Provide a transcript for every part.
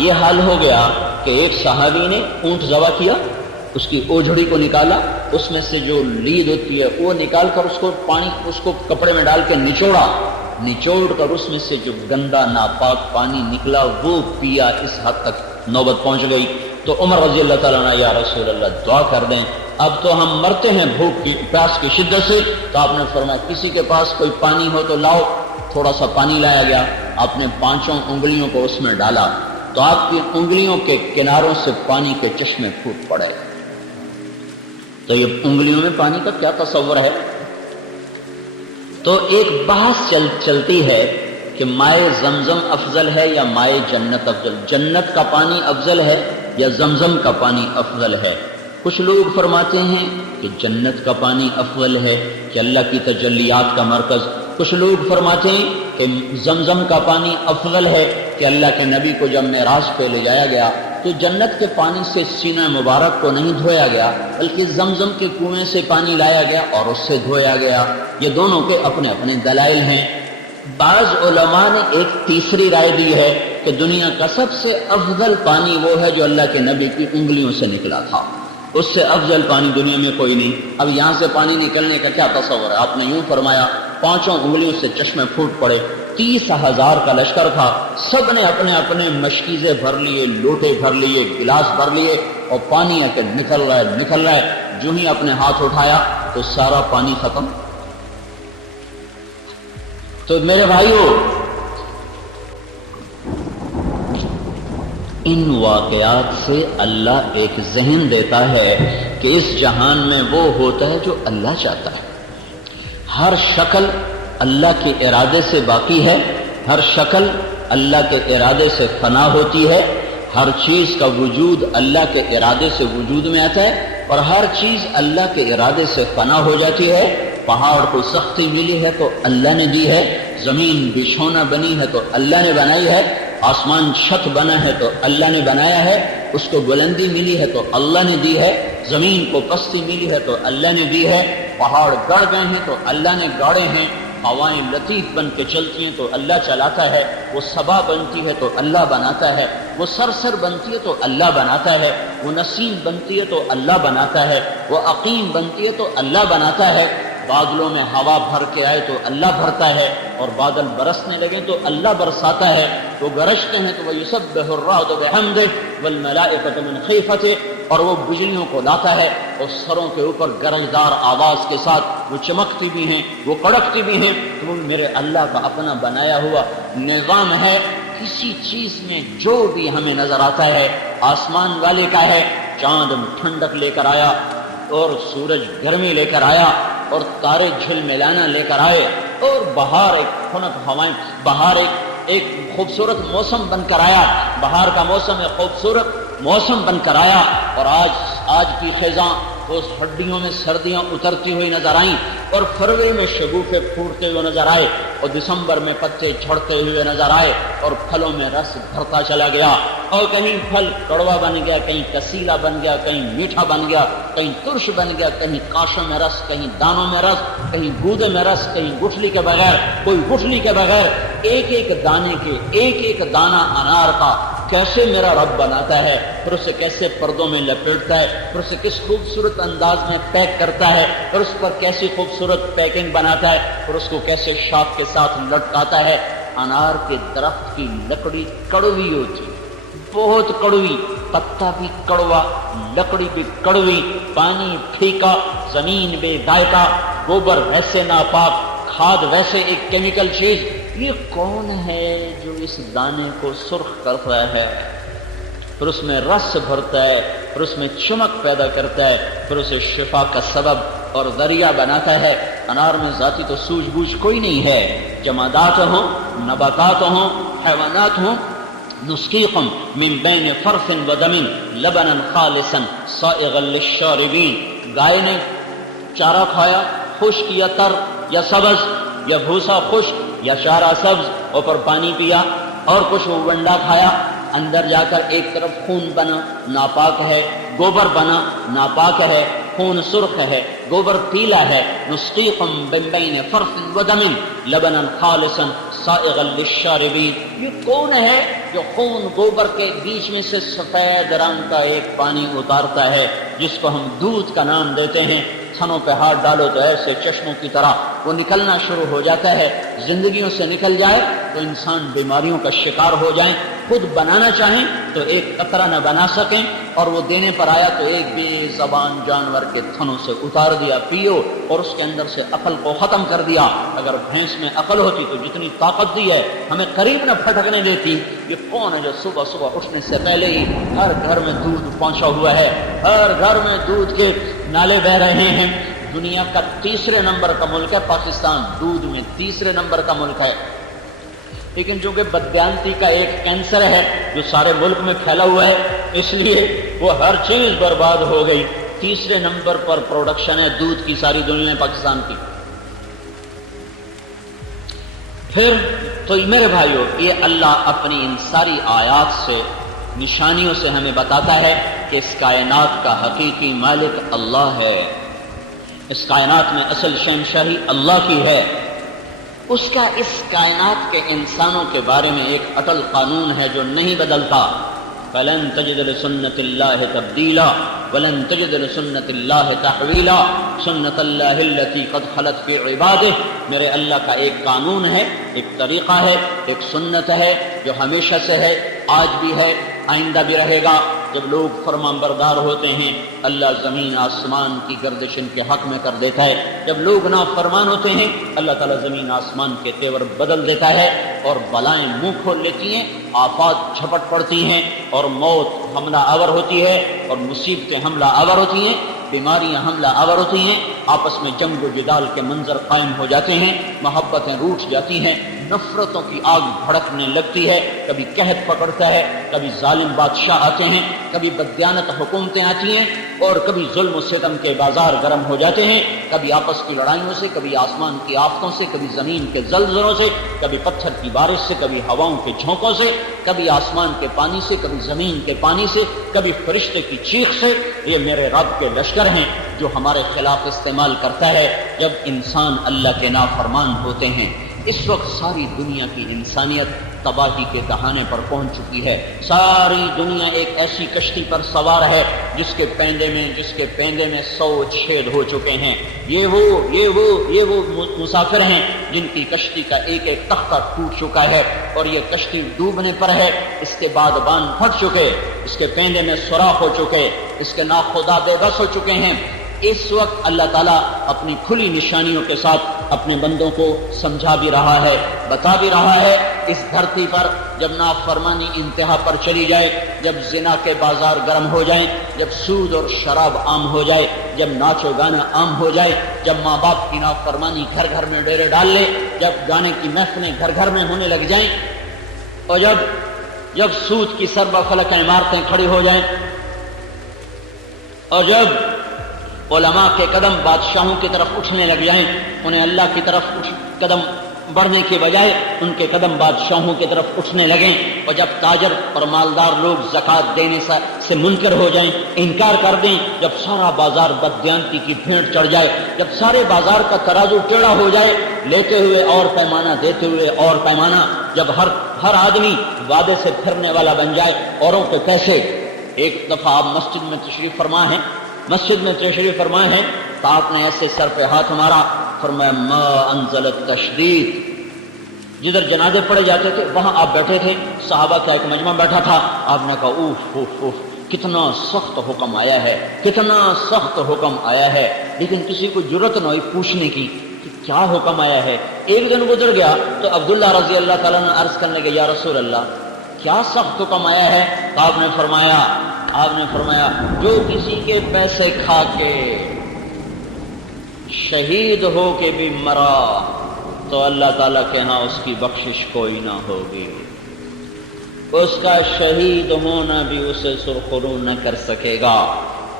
یہ حال ہو گیا کہ ایک صحابی نے اونٹ ذبح کیا، اس کی اوجھڑی کو نکالا، اس میں سے جو لید ہوتی ہے وہ نکال کر اس کو کپڑے میں ڈال کے نچوڑ کر اس میں سے جو گندا ناپاک پانی نکلا وہ پیا، اس حد تک نوبت پہنچ گئی۔ تو عمر رضی اللہ تعالیٰ عنہ، یا رسول اللہ دعا کر دیں، اب تو ہم مرتے ہیں بھوک کی پیاس کی شدت سے۔ تو آپ نے فرمایا کسی کے پاس کوئی پانی ہو تو لاؤ۔ تھوڑا سا پانی لایا گیا، آپ نے 5 انگلیوں کو اس میں ڈالا تو آپ کی انگلیوں کے کناروں سے پانی کے چشمے پھوٹ پڑے۔ تو یہ انگلیوں میں پانی کا کیا تصور ہے؟ تو ایک بحث چلتی ہے کہ مائے زمزم افضل ہے یا مائے جنت افضل، جنت کا پانی افضل ہے یا زمزم کا پانی افضل ہے؟ کچھ لوگ فرماتے ہیں کہ جنت کا پانی افضل ہے کہ اللہ کی تجلیات کا مرکز، کچھ لوگ فرماتے ہیں کہ زمزم کا پانی افضل ہے کہ اللہ کے نبی کو جب معراج پہ لے جایا گیا تو جنت کے پانی سے سینہ مبارک کو نہیں دھویا گیا بلکہ زمزم کے کنویں سے پانی لایا گیا اور اس سے دھویا گیا۔ یہ دونوں کے اپنے اپنے دلائل ہیں۔ بعض علماء نے ایک تیسری رائے دی ہے کہ دنیا کا سب سے افضل پانی وہ ہے جو اللہ کے نبی کی انگلیوں سے نکلا تھا، اس سے افضل پانی دنیا میں کوئی نہیں۔ اب یہاں سے پانی نکلنے کا کیا تصور ہے؟ آپ نے یوں فرمایا 5 انگلیوں سے چشمے پھوٹ پڑے، 30,000 کا لشکر تھا، سب نے اپنے اپنے مشکیزیں بھر لیے، لوٹے بھر لیے، گلاس بھر لیے، اور پانی کے نکل رہا ہے۔ جو ہی اپنے ہاتھ اٹھایا تو سارا پانی ختم۔ تو میرے بھائیو، ان واقعات سے اللہ ایک ذہن دیتا ہے کہ اس جہان میں وہ ہوتا ہے جو اللہ چاہتا ہے۔ ہر شکل اللہ کے ارادے سے باقی ہے، ہر شکل اللہ کے ارادے سے فنا ہوتی ہے، ہر چیز کا وجود اللہ کے ارادے سے وجود میں آتا ہے، اور ہر چیز اللہ کے ارادے سے فنا ہو جاتی ہے۔ پہاڑ کو سختی ملی ہے تو اللہ نے دی ہے، زمین بچھونا بنی ہے تو اللہ نے بنائی ہے، آسمان چھت بنا ہے تو اللہ نے بنایا ہے، اس کو بلندی ملی ہے تو اللہ نے دی ہے، زمین کو پستی ملی ہے تو اللہ نے دی ہے، پہاڑ گڑ گئے ہیں تو اللہ نے گاڑے ہیں، ہوائیں لطیف بن کے چلتی ہیں تو اللہ چلاتا ہے، وہ صبا بنتی ہے تو اللہ بناتا ہے، وہ سرسر بنتی ہے تو اللہ بناتا ہے، وہ نسیم بنتی ہے تو اللہ بناتا ہے، وہ عقیم بنتی ہے تو اللہ بناتا ہے۔ بادلوں میں ہوا بھر کے آئے تو اللہ بھرتا ہے، اور بادل برسنے لگے تو اللہ برساتا ہے، وہ گرجتے ہیں تو وَيُسَبِّحُ الرَّعْدُ بِحَمْدِهِ وَالْمَلَائِكَةُ مِنْ خِيفَتِهِ، اور وہ بجلیوں کو لاتا ہے اور سروں کے اوپر گرجدار آواز کے ساتھ وہ چمکتی بھی ہیں، وہ کڑکتی بھی ہیں۔ تو وہ میرے اللہ کا اپنا بنایا ہوا نظام ہے۔ کسی چیز میں جو بھی ہمیں نظر آتا ہے آسمان والے کا ہے۔ چاند ٹھنڈک لے کر آیا اور سورج گرمی لے کر آیا اور تارے جھل ملانا لے کر آئے، اور بہار ایک خنک ہوائیں، بہار ایک خوبصورت موسم بن کر آیا، بہار کا موسم ایک خوبصورت موسم بن کر آیا، اور آج کی خزاں اس ہڈیوں میں سردیاں اترتی ہوئی نظر آئیں، اور فروری میں شگوفے پھوٹتے ہوئے نظر آئے، اور دسمبر میں پتے جھڑتے ہوئے نظر آئے، اور پھلوں میں رس بھرتا چلا گیا، اور کہیں پھل کڑوا بن گیا، کہیں کسیلا بن گیا، کہیں میٹھا بن گیا، کہیں ترش بن گیا، کہیں کاشوں میں رس، کہیں دانوں میں رس، کہیں گودے میں رس، کہیں گٹھلی کے بغیر، کوئی گٹھلی کے بغیر، ایک ایک دانے کے ایک ایک دانہ انار کا کیسے میرا رب بناتا ہے، پھر اسے کیسے پردوں میں لپیٹتا ہے، پھر اسے کس خوبصورت انداز میں پیک کرتا ہے، پھر اس پر کیسی خوبصورت پیکنگ بناتا ہے، پھر اس کو کیسے شاخ کے ساتھ لٹکاتا ہے۔ انار کے درخت کی لکڑی کڑوی ہوتی ہے، بہت کڑوی، پتا بھی کڑوا، لکڑی بھی کڑوی، پانی پھیکا، زمین بے ذائقہ، گوبر ویسے ناپاک، کھاد ویسے ایک کیمیکل چیز۔ یہ کون ہے جو اس دانے کو سرخ کرتا ہے، پھر اس میں رس بھرتا ہے، پھر اس میں چمک پیدا کرتا ہے، پھر اسے شفا کا سبب اور ذریعہ بناتا ہے۔ انار میں ذاتی تو سوجھ بوجھ کوئی نہیں ہے، جمادات ہوں، نباتات ہوں، حیوانات ہوں، نسقیکم من بین فرث ودم لبنا خالصا سائغا للشاربین۔ گائے نے چارہ کھایا، خشک یا تر یا سبز، یا بھوسا خشک یا چارہ سبز، اوپر پانی پیا، اور کچھ ونڈا کھایا، اندر جا کر ایک طرف خون بنا، ناپاک ہے، گوبر بنا، ناپاک ہے، خون سرخ ہے، گوبر پیلا ہے، نسقیکم من بین فرث ودم لبنا خالصا سائغا للشاربین، یہ کون ہے جو خون گوبر کے بیچ میں سے سفید رنگ کا ایک پانی اتارتا ہے جس کو ہم دودھ کا نام دیتے ہیں، تھنوں پہ ہاتھ ڈالو تو ایسے چشموں کی طرح وہ نکلنا شروع ہو جاتا ہے، زندگیوں سے نکل جائے تو انسان بیماریوں کا شکار ہو جائیں، خود بنانا چاہیں تو ایک قطرہ نہ بنا سکیں، اور وہ دینے پر آیا تو ایک بے زبان جانور کے تھنوں سے اتار دیا، پیو، اور اس کے اندر سے عقل کو ختم کر دیا۔ اگر بھینس میں عقل ہوتی تو جتنی طاقت دی ہے ہمیں قریب نہ پھٹکنے دیتی۔ یہ کون ہے جو صبح صبح اٹھنے سے پہلے ہی ہر گھر میں دودھ پہنچا ہوا ہے، ہر گھر میں دودھ کے نالے بہ رہے ہیں؟ دنیا کا تیسرے نمبر کا ملک ہے پاکستان، دودھ میں تیسرے نمبر کا ملک ہے، لیکن چونکہ بددیانتی کا ایک کینسر ہے جو سارے ملک میں پھیلا ہوا ہے، اس لیے وہ ہر چیز برباد ہو گئی۔ تیسرے نمبر پر پروڈکشن ہے دودھ کی ساری دنیا میں پاکستان کی۔ پھر تو میرے بھائیو، یہ اللہ اپنی ان ساری آیات سے، نشانیوں سے ہمیں بتاتا ہے کہ اس کائنات کا حقیقی مالک اللہ ہے، اس کائنات میں اصل شہنشاہی اللہ کی ہے، اس کا اس کائنات کے انسانوں کے بارے میں ایک اٹل قانون ہے جو نہیں بدلتا۔ فَلَن تَجِدَ لِسُنَّةِ اللَّهِ تَبْدِيلًا وَلَن تَجِدَ لِسُنَّةِ اللَّهِ تَحْوِيلًا سُنَّةَ اللَّهِ الَّتِي قَدْ خَلَتْ فِي عِبَادِهِ، میرے اللہ کا ایک قانون ہے، ایک طریقہ ہے، ایک سنت ہے جو ہمیشہ سے ہے، آج بھی ہے، آئندہ بھی رہے گا۔ جب لوگ فرمان بردار ہوتے ہیں اللہ زمین آسمان کی گردش ان کے حق میں کر دیتا ہے، جب لوگ نافرمان ہوتے ہیں اللہ تعالیٰ زمین آسمان کے تیور بدل دیتا ہے، اور بلائیں منہ کھول لیتی ہیں، آفات جھپٹ پڑتی ہیں، اور موت حملہ آور ہوتی ہے، اور مصیبتیں حملہ آور ہوتی ہیں، بیماریاں حملہ آور ہوتی ہیں، آپس میں جنگ و جدال کے منظر قائم ہو جاتے ہیں، محبتیں روٹھ جاتی ہیں، نفرتوں کی آگ بھڑکنے لگتی ہے، کبھی قحط پکڑتا ہے، کبھی ظالم بادشاہ آتے ہیں، کبھی بددیانت حکومتیں آتی ہیں، اور کبھی ظلم و ستم کے بازار گرم ہو جاتے ہیں، کبھی آپس کی لڑائیوں سے، کبھی آسمان کی آفتوں سے، کبھی زمین کے زلزلوں سے، کبھی پتھر کی بارش سے، کبھی ہواؤں کے جھونکوں سے، کبھی آسمان کے پانی سے، کبھی زمین کے پانی سے، کبھی فرشتے کی چیخ سے۔ یہ میرے رب کے لشکر ہیں جو ہمارے خلاف استعمال کرتا ہے جب انسان اللہ کے نافرمان ہوتے ہیں۔ اس وقت ساری دنیا کی انسانیت تباہی کے دہانے پر پہنچ چکی ہے، ساری دنیا ایک ایسی کشتی پر سوار ہے جس کے پیندے میں 100 چھید ہو چکے ہیں۔ یہ وہ مسافر ہیں جن کی کشتی کا ایک ایک تختہ ٹوٹ چکا ہے، اور یہ کشتی ڈوبنے پر ہے، اس کے بعد باندھ پھٹ چکے، اس کے پیندے میں سوراخ ہو چکے، اس کے ناخدا بے بس ہو چکے ہیں۔ اس وقت اللہ تعالیٰ اپنی کھلی نشانیوں کے ساتھ اپنے بندوں کو سمجھا بھی رہا ہے، بتا بھی رہا ہے۔ اس دھرتی پر جب نافرمانی انتہا پر چلی جائے، جب زنا کے بازار گرم ہو جائیں، جب سود اور شراب عام ہو جائے، جب ناچ و گانا عام ہو جائے، جب ماں باپ کی نافرمانی گھر گھر میں ڈیرے ڈال لے، جب گانے کی محفلیں گھر گھر میں ہونے لگ جائیں، اور جب سود کی سربہ فلک عمارتیں کھڑی ہو جائیں، اور جب علماء کے قدم بادشاہوں کی طرف اٹھنے لگ جائیں، انہیں اللہ کی طرف قدم بڑھنے کے بجائے ان کے قدم بادشاہوں کی طرف اٹھنے لگیں، اور جب تاجر اور مالدار لوگ زکوٰۃ دینے سے منکر ہو جائیں، انکار کر دیں، جب سارا بازار بددیانتی کی بھیڑ چڑھ جائے، جب سارے بازار کا ترازو ٹیڑھا ہو جائے، لیتے ہوئے اور پیمانہ، دیتے ہوئے اور پیمانہ، جب ہر آدمی وعدے سے پھرنے والا بن جائے، اوروں کے پیسے۔ ایک دفعہ آپ مسجد میں تشریف فرما ہیں تو آپ نے ایسے سر پہ ہاتھ مارا، فرمایا ما انزل التشدید۔ جدھر جنازے پڑے جاتے تھے وہاں آپ بیٹھے تھے، صحابہ کا ایک مجمع بیٹھا تھا، آپ نے کہا اوف اوف اوف، کتنا سخت حکم آیا ہے، کتنا سخت حکم آیا ہے، لیکن کسی کو جرأت نہ ہوئی پوچھنے کی کہ کیا حکم آیا ہے۔ ایک دن گزر گیا تو عبداللہ رضی اللہ تعالیٰ نے عرض کرنے کے یا رسول اللہ کیا سخت حکم آیا ہے؟ تو آپ نے فرمایا جو کسی کے پیسے کھا کے شہید ہو کے بھی مرا تو اللہ تعالیٰ کے ہاں اس کی بخشش کوئی نہ ہوگی، اس کا شہید ہونا بھی اسے سرخرو نہ کر سکے گا،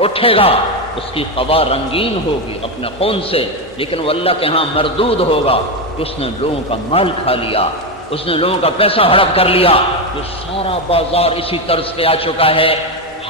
اٹھے گا، اس کی قبا رنگین ہوگی اپنے خون سے، لیکن وہ اللہ کے ہاں مردود ہوگا کہ اس نے لوگوں کا مال کھا لیا، اس نے لوگوں کا پیسہ ہڑپ کر لیا۔ جو سارا بازار اسی طرز پہ آ چکا ہے،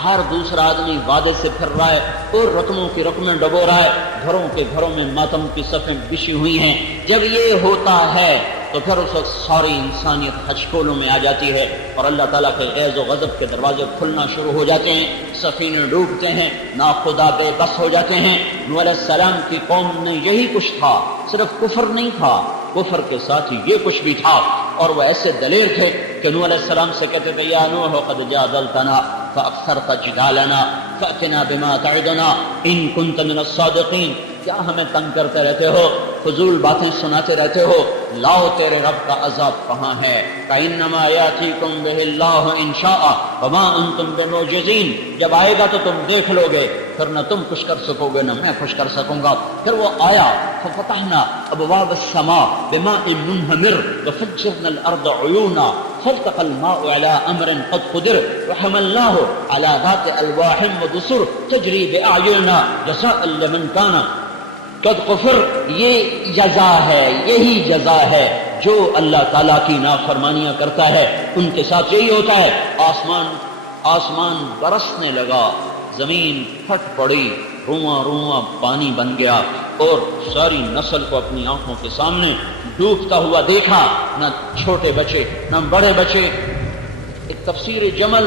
ہر دوسرا آدمی وعدے سے پھر رہا ہے اور رقموں کی رقمیں ڈبو رہا ہے، گھروں کے گھروں میں ماتم کی صفیں بچھی ہوئی ہیں۔ جب یہ ہوتا ہے تو پھر اس وقت ساری انسانیت ہچکولوں میں آ جاتی ہے اور اللہ تعالیٰ کے غیظ و غضب کے دروازے کھلنا شروع ہو جاتے ہیں، سفینے ڈوبتے ہیں، ناخدا بے بس ہو جاتے ہیں۔ نوح علیہ السلام کی قوم میں یہی کچھ تھا، صرف کفر نہیں تھا، کفر کے ساتھ ہی یہ کچھ بھی تھا، اور وہ ایسے دلیر تھے کہ نوح علیہ السلام سے کہتے تھے یا نوح قد جادلتنا فاکثرت جدالنا فأتنا بما تعدنا ان کنت من الصادقین، کیا ہمیں تنگ کرتے رہتے ہو، فضول باتیں سناتے رہتے ہو، لاؤ تیرے رب کا عذاب کہاں ہے؟ کَإِنَّمَا يَأْتِيكُمْ بِهِ اللَّهُ إِنْ شَاءَ وَمَا أَنْتُمْ بِمُعْجِزِينَ، جب آئے گا تو تم دیکھ لو گے، پھر نہ تم کچھ کر سکو گے نہ میں کچھ کر سکوں گا۔ پھر وہ آیا فَفَتَحْنَا أَبْوَابَ السَّمَاءِ بِمَاءٍ مُنْهَمِرٍ وَفَجَّرْنَا الْأَرْضَ عُيُونًا فَالْتَقَى الْمَاءُ عَلَى أَمْرٍ قَدْ قُدِرَ وَحَمَلْنَاهُ عَلَى ذَاتِ أَلْوَاحٍ وَدُسُرٍ تَجْرِي بِأَعْيُنِنَا جَزَاءً لِمَنْ كَانَ قد کفر۔ یہ جزا ہے، یہی جزا ہے جو اللہ تعالیٰ کی نافرمانیاں کرتا ہے ان کے ساتھ یہی ہوتا ہے۔ آسمان برسنے لگا، زمین پھٹ پڑی، رواں رواں پانی بن گیا اور ساری نسل کو اپنی آنکھوں کے سامنے ڈوبتا ہوا دیکھا، نہ چھوٹے بچے نہ بڑے بچے۔ ایک تفسیر جمل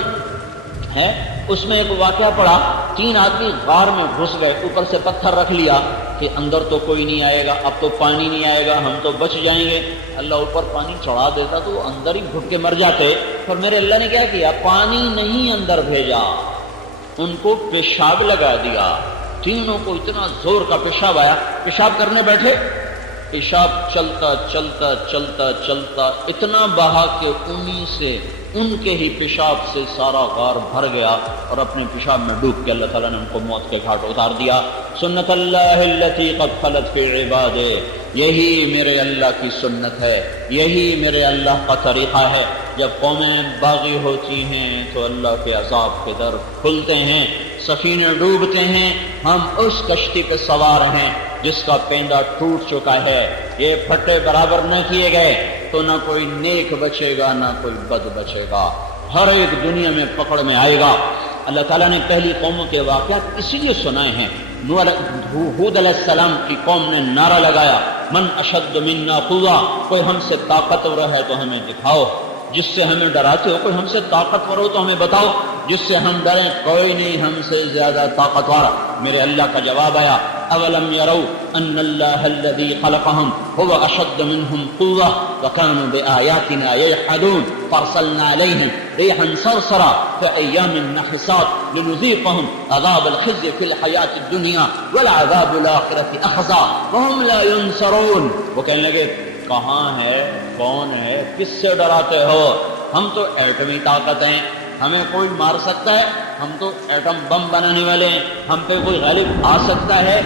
ہے، اس میں ایک واقعہ پڑا، 3 آدمی غار میں گھس گئے، اوپر سے پتھر رکھ لیا کہ اندر تو کوئی نہیں آئے گا، اب تو پانی نہیں آئے گا، ہم تو بچ جائیں گے۔ اللہ اوپر پانی چڑھا دیتا تو وہ اندر ہی گھٹ کے مر جاتے، پر میرے اللہ نے کیا کیا، پانی نہیں اندر بھیجا، ان کو پیشاب لگا دیا۔ تینوں کو اتنا زور کا پیشاب آیا، پیشاب کرنے بیٹھے، پیشاب چلتا چلتا چلتا چلتا اتنا بہا کہ انہی سے، ان کے ہی پیشاب سے سارا غار بھر گیا اور اپنے پیشاب میں ڈوب کے اللہ تعالیٰ نے ان کو موت کے گھاٹ اتار دیا۔ سنت اللہ التی قد خلت فی عبادہ، یہی میرے اللہ کی سنت ہے، یہی میرے اللہ کا طریقہ ہے۔ جب قومیں باغی ہوتی ہیں تو اللہ کے عذاب کے در کھلتے ہیں، سفینے ڈوبتے ہیں، ہم اس کشتی پہ سوار ہیں جس کا پینڈا ٹوٹ چکا ہے۔ یہ پھٹے برابر نہ کیے گئے تو نہ کوئی نیک بچے گا نہ کوئی بد بچے گا، ہر ایک دنیا میں پکڑ میں آئے گا۔ اللہ تعالیٰ نے پہلی قوموں کے واقعات اسی لیے سنائے ہیں۔ ہود علیہ السلام کی قوم نے نعرہ لگایا، من اشد منا قوہ، کوئی ہم سے طاقتور ہے تو ہمیں دکھاؤ، جس سے ہمیں ڈراتے ہو کوئی ہم سے طاقتور ہو تو ہمیں بتاؤ، جس سے ہم ڈریں کوئی نہیں ہم سے زیادہ طاقتور۔ میرے اللہ کا جواب آیا، اولم يروا ان اللہ الذي خلقهم هو اشد منهم قوة وكانوا بآياتنا يجحدون فارسلنا عليهم ريحا صرصرا في ايام نحسات لنذيقهم عذاب الخزي في الحياة الدنيا والعذاب الآخرة اخزى وهم لا ينصرون۔ وہ کہنے لگے کہاں ہے، کون ہے، کس سے ڈراتے ہو، ہم تو ایٹمی طاقت ہیں، ہمیں کوئی مار سکتا ہے، ہم تو ایٹم بم بنانے والے ہیں، ہم پہ کوئی غالب آ سکتا ہے۔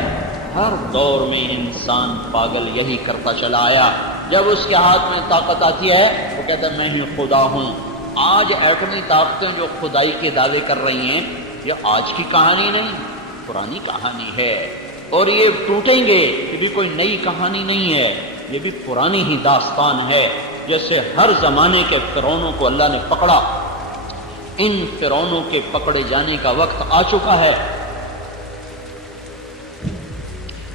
ہر دور میں انسان پاگل یہی کرتا چلا آیا، جب اس کے ہاتھ میں طاقت آتی ہے وہ کہتا ہے میں ہی خدا ہوں۔ آج ایٹمی طاقتیں جو خدائی کے دعوے کر رہی ہیں یہ آج کی کہانی نہیں، پرانی کہانی ہے، اور یہ ٹوٹیں گے، یہ بھی کوئی نئی کہانی نہیں ہے، یہ بھی پرانی ہی داستان ہے۔ جیسے ہر زمانے کے فرعونوں کو اللہ نے پکڑا، ان فرعونوں کے پکڑے جانے کا وقت آ چکا ہے۔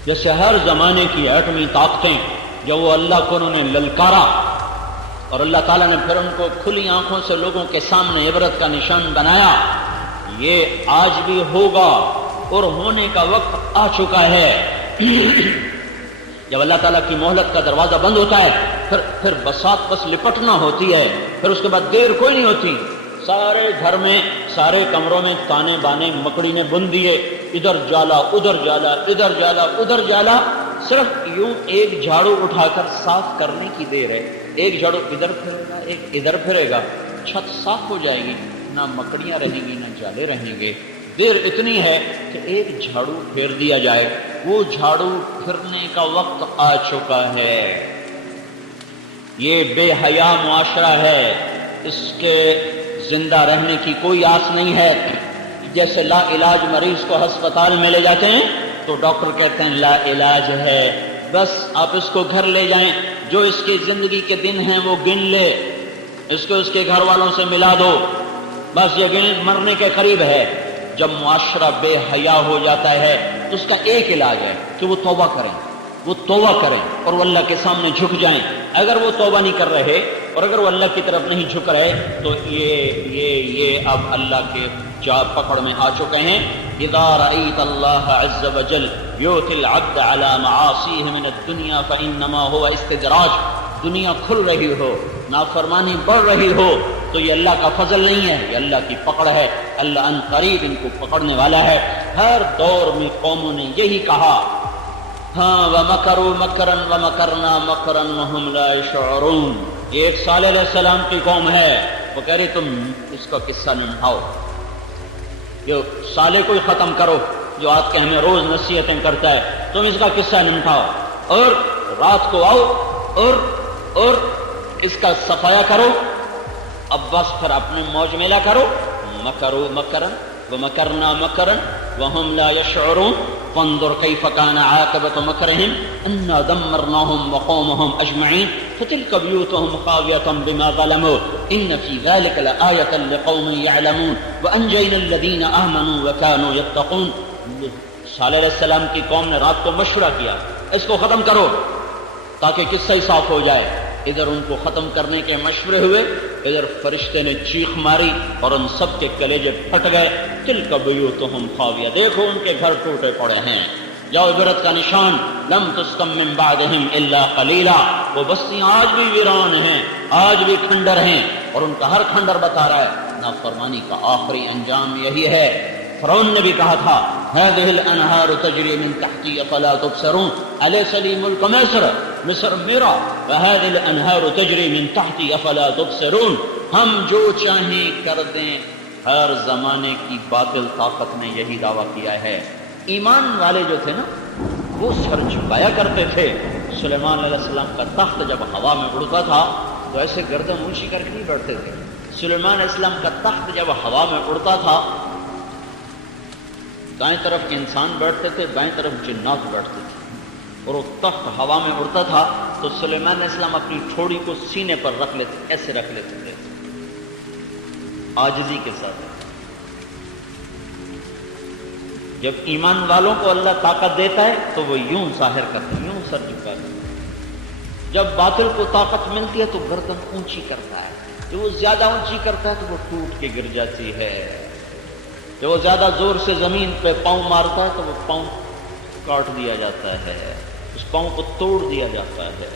جیسے ہر زمانے کی ایٹمی طاقتیں جو وہ اللہ کو انہوں نے للکارا اور اللہ تعالیٰ نے پھر ان کو کھلی آنکھوں سے لوگوں کے سامنے عبرت کا نشان بنایا، یہ آج بھی ہوگا اور ہونے کا وقت آ چکا ہے۔ جب اللہ تعالیٰ کی مہلت کا دروازہ بند ہوتا ہے پھر بساط بس لپٹنا ہوتی ہے، پھر اس کے بعد دیر کوئی نہیں ہوتی۔ سارے گھر میں، سارے کمروں میں تانے بانے مکڑی نے بن دیے، ادھر جالا ادھر جالا، ادھر جالا ادھر جالا، صرف یوں ایک جھاڑو اٹھا کر صاف کرنے کی دیر ہے، ایک جھاڑو ادھر پھرے گا ایک ادھر پھرے گا، چھت صاف ہو جائے گی، نہ مکڑیاں رہیں گی نہ جالے رہیں گے۔ دیر اتنی ہے کہ ایک جھاڑو پھیر دیا جائے، وہ جھاڑو پھرنے کا وقت آ چکا ہے۔ یہ بے حیا معاشرہ ہے، اس کے زندہ رہنے کی کوئی آس نہیں ہے۔ جیسے لا علاج مریض کو ہسپتال میں لے جاتے ہیں تو ڈاکٹر کہتے ہیں لا علاج ہے، بس آپ اس کو گھر لے جائیں، جو اس کی زندگی کے دن ہیں وہ گن لے، اس کو اس کے گھر والوں سے ملا دو، بس یہ مرنے کے قریب ہے۔ جب معاشرہ بے حیا ہو جاتا ہے تو اس کا ایک علاج ہے کہ وہ توبہ کریں، وہ توبہ کریں اور وہ اللہ کے سامنے جھک جائیں۔ اگر وہ توبہ نہیں کر رہے اور اگر وہ اللہ کی طرف نہیں جھک رہے تو یہ اب اللہ کے پکڑ میں آ چکے ہیں۔ اذا رأيت الله عز وجل يؤتي العبد على معاصيه من الدنيا فإنما هو استدراج، دنیا کھل رہی ہو، نافرمانی بڑھ رہی ہو تو یہ اللہ کا فضل نہیں ہے، یہ اللہ کی پکڑ ہے، اللہ ان قریب ان کو پکڑنے والا ہے۔ ہر دور میں قوموں نے یہی کہا، ہاں وَمَكَرُوا مَكْرًا وَمَكَرْنَا مَكْرًا وَهُمْ لَا يَشْعُرُونَ، یہ ایک صالح علیہ السلام کی قوم ہے، وہ کہہ رہی تم اس کا قصہ نمٹاؤ، جو صالح کو ہی ختم کرو جو آج کے ہمیں روز نصیحتیں کرتا ہے، تم اس کا قصہ نمٹاؤ اور رات کو آؤ اور اس کا صفایا کرو، اب بس پھر اپنے موج میلہ کرو۔ مکروا مکرا ومکرنا مکرا وهم لا يشعرون فانظر كيف كان عاقبة مكرهم انا دمرناهم وقومهم اجمعين فتلك بيوتهم خاوية بما ظلموا ان في ذلك لآية لقوم يعلمون وانجينا الذين آمنوا وكانوا يتقون۔ صالح علیہ السلام کی قوم نے رات کو مشورہ کیا اس کو ختم کرو تاکہ قصہ ہی صاف ہو جائے۔ ادھر ان کو ختم کرنے کے مشورے ہوئے، ادھر فرشتے نے چیخ ماری اور ان سب کے کلیجے پھٹ گئے۔ تلک بیوتہم خاویہ، دیکھو ان کے گھر ٹوٹے پڑے ہیں۔ جاؤ عبرت کا نشان، لم تسکن من بعدہم الا قلیلا، وہ بستیاں آج بھی ویران ہیں، آج بھی کھنڈر ہیں، اور ان کا ہر کھنڈر بتا رہا ہے نافرمانی کا آخری انجام یہی ہے۔ فرعون نے بھی کہا تھا هذه الانہار تجری من تحتی افلا تبصرون الیس لی ملک مصر، مصر میرا، وهذه الانہار تجری من تحتی افلا تبصرون، ہم جو چاہیں کر دیں۔ ہر زمانے کی باطل طاقت نے یہی دعویٰ کیا ہے۔ ایمان والے جو تھے نا وہ سر جھکایا کرتے تھے۔ سلیمان علیہ السلام کا تخت جب ہوا میں اڑتا تھا تو ایسے گردن اونچی کر کے نہیں بیٹھتے تھے۔ سلیمان علیہ السلام کا تخت جب ہوا میں اڑتا تھا دائیں طرف انسان بیٹھتے تھے، بائیں طرف جنات بیٹھتے تھے، اور وہ تخت ہوا میں اڑتا تھا تو سلیمان علیہ السلام اپنی ٹھوڑی کو سینے پر رکھ لیتے، ایسے رکھ لیتے تھے عاجزی کے ساتھ۔ جب ایمان والوں کو اللہ طاقت دیتا ہے تو وہ یوں ظاہر کرتے ہیں، یوں سر جھکاتے ہیں۔ جب باطل کو طاقت ملتی ہے تو گردن اونچی کرتا ہے، جب وہ زیادہ اونچی کرتا ہے تو وہ ٹوٹ کے گر جاتی ہے۔ جب وہ زیادہ زور سے زمین پہ پاؤں مارتا ہے تو وہ پاؤں کاٹ دیا جاتا ہے، اس پاؤں کو توڑ دیا جاتا ہے۔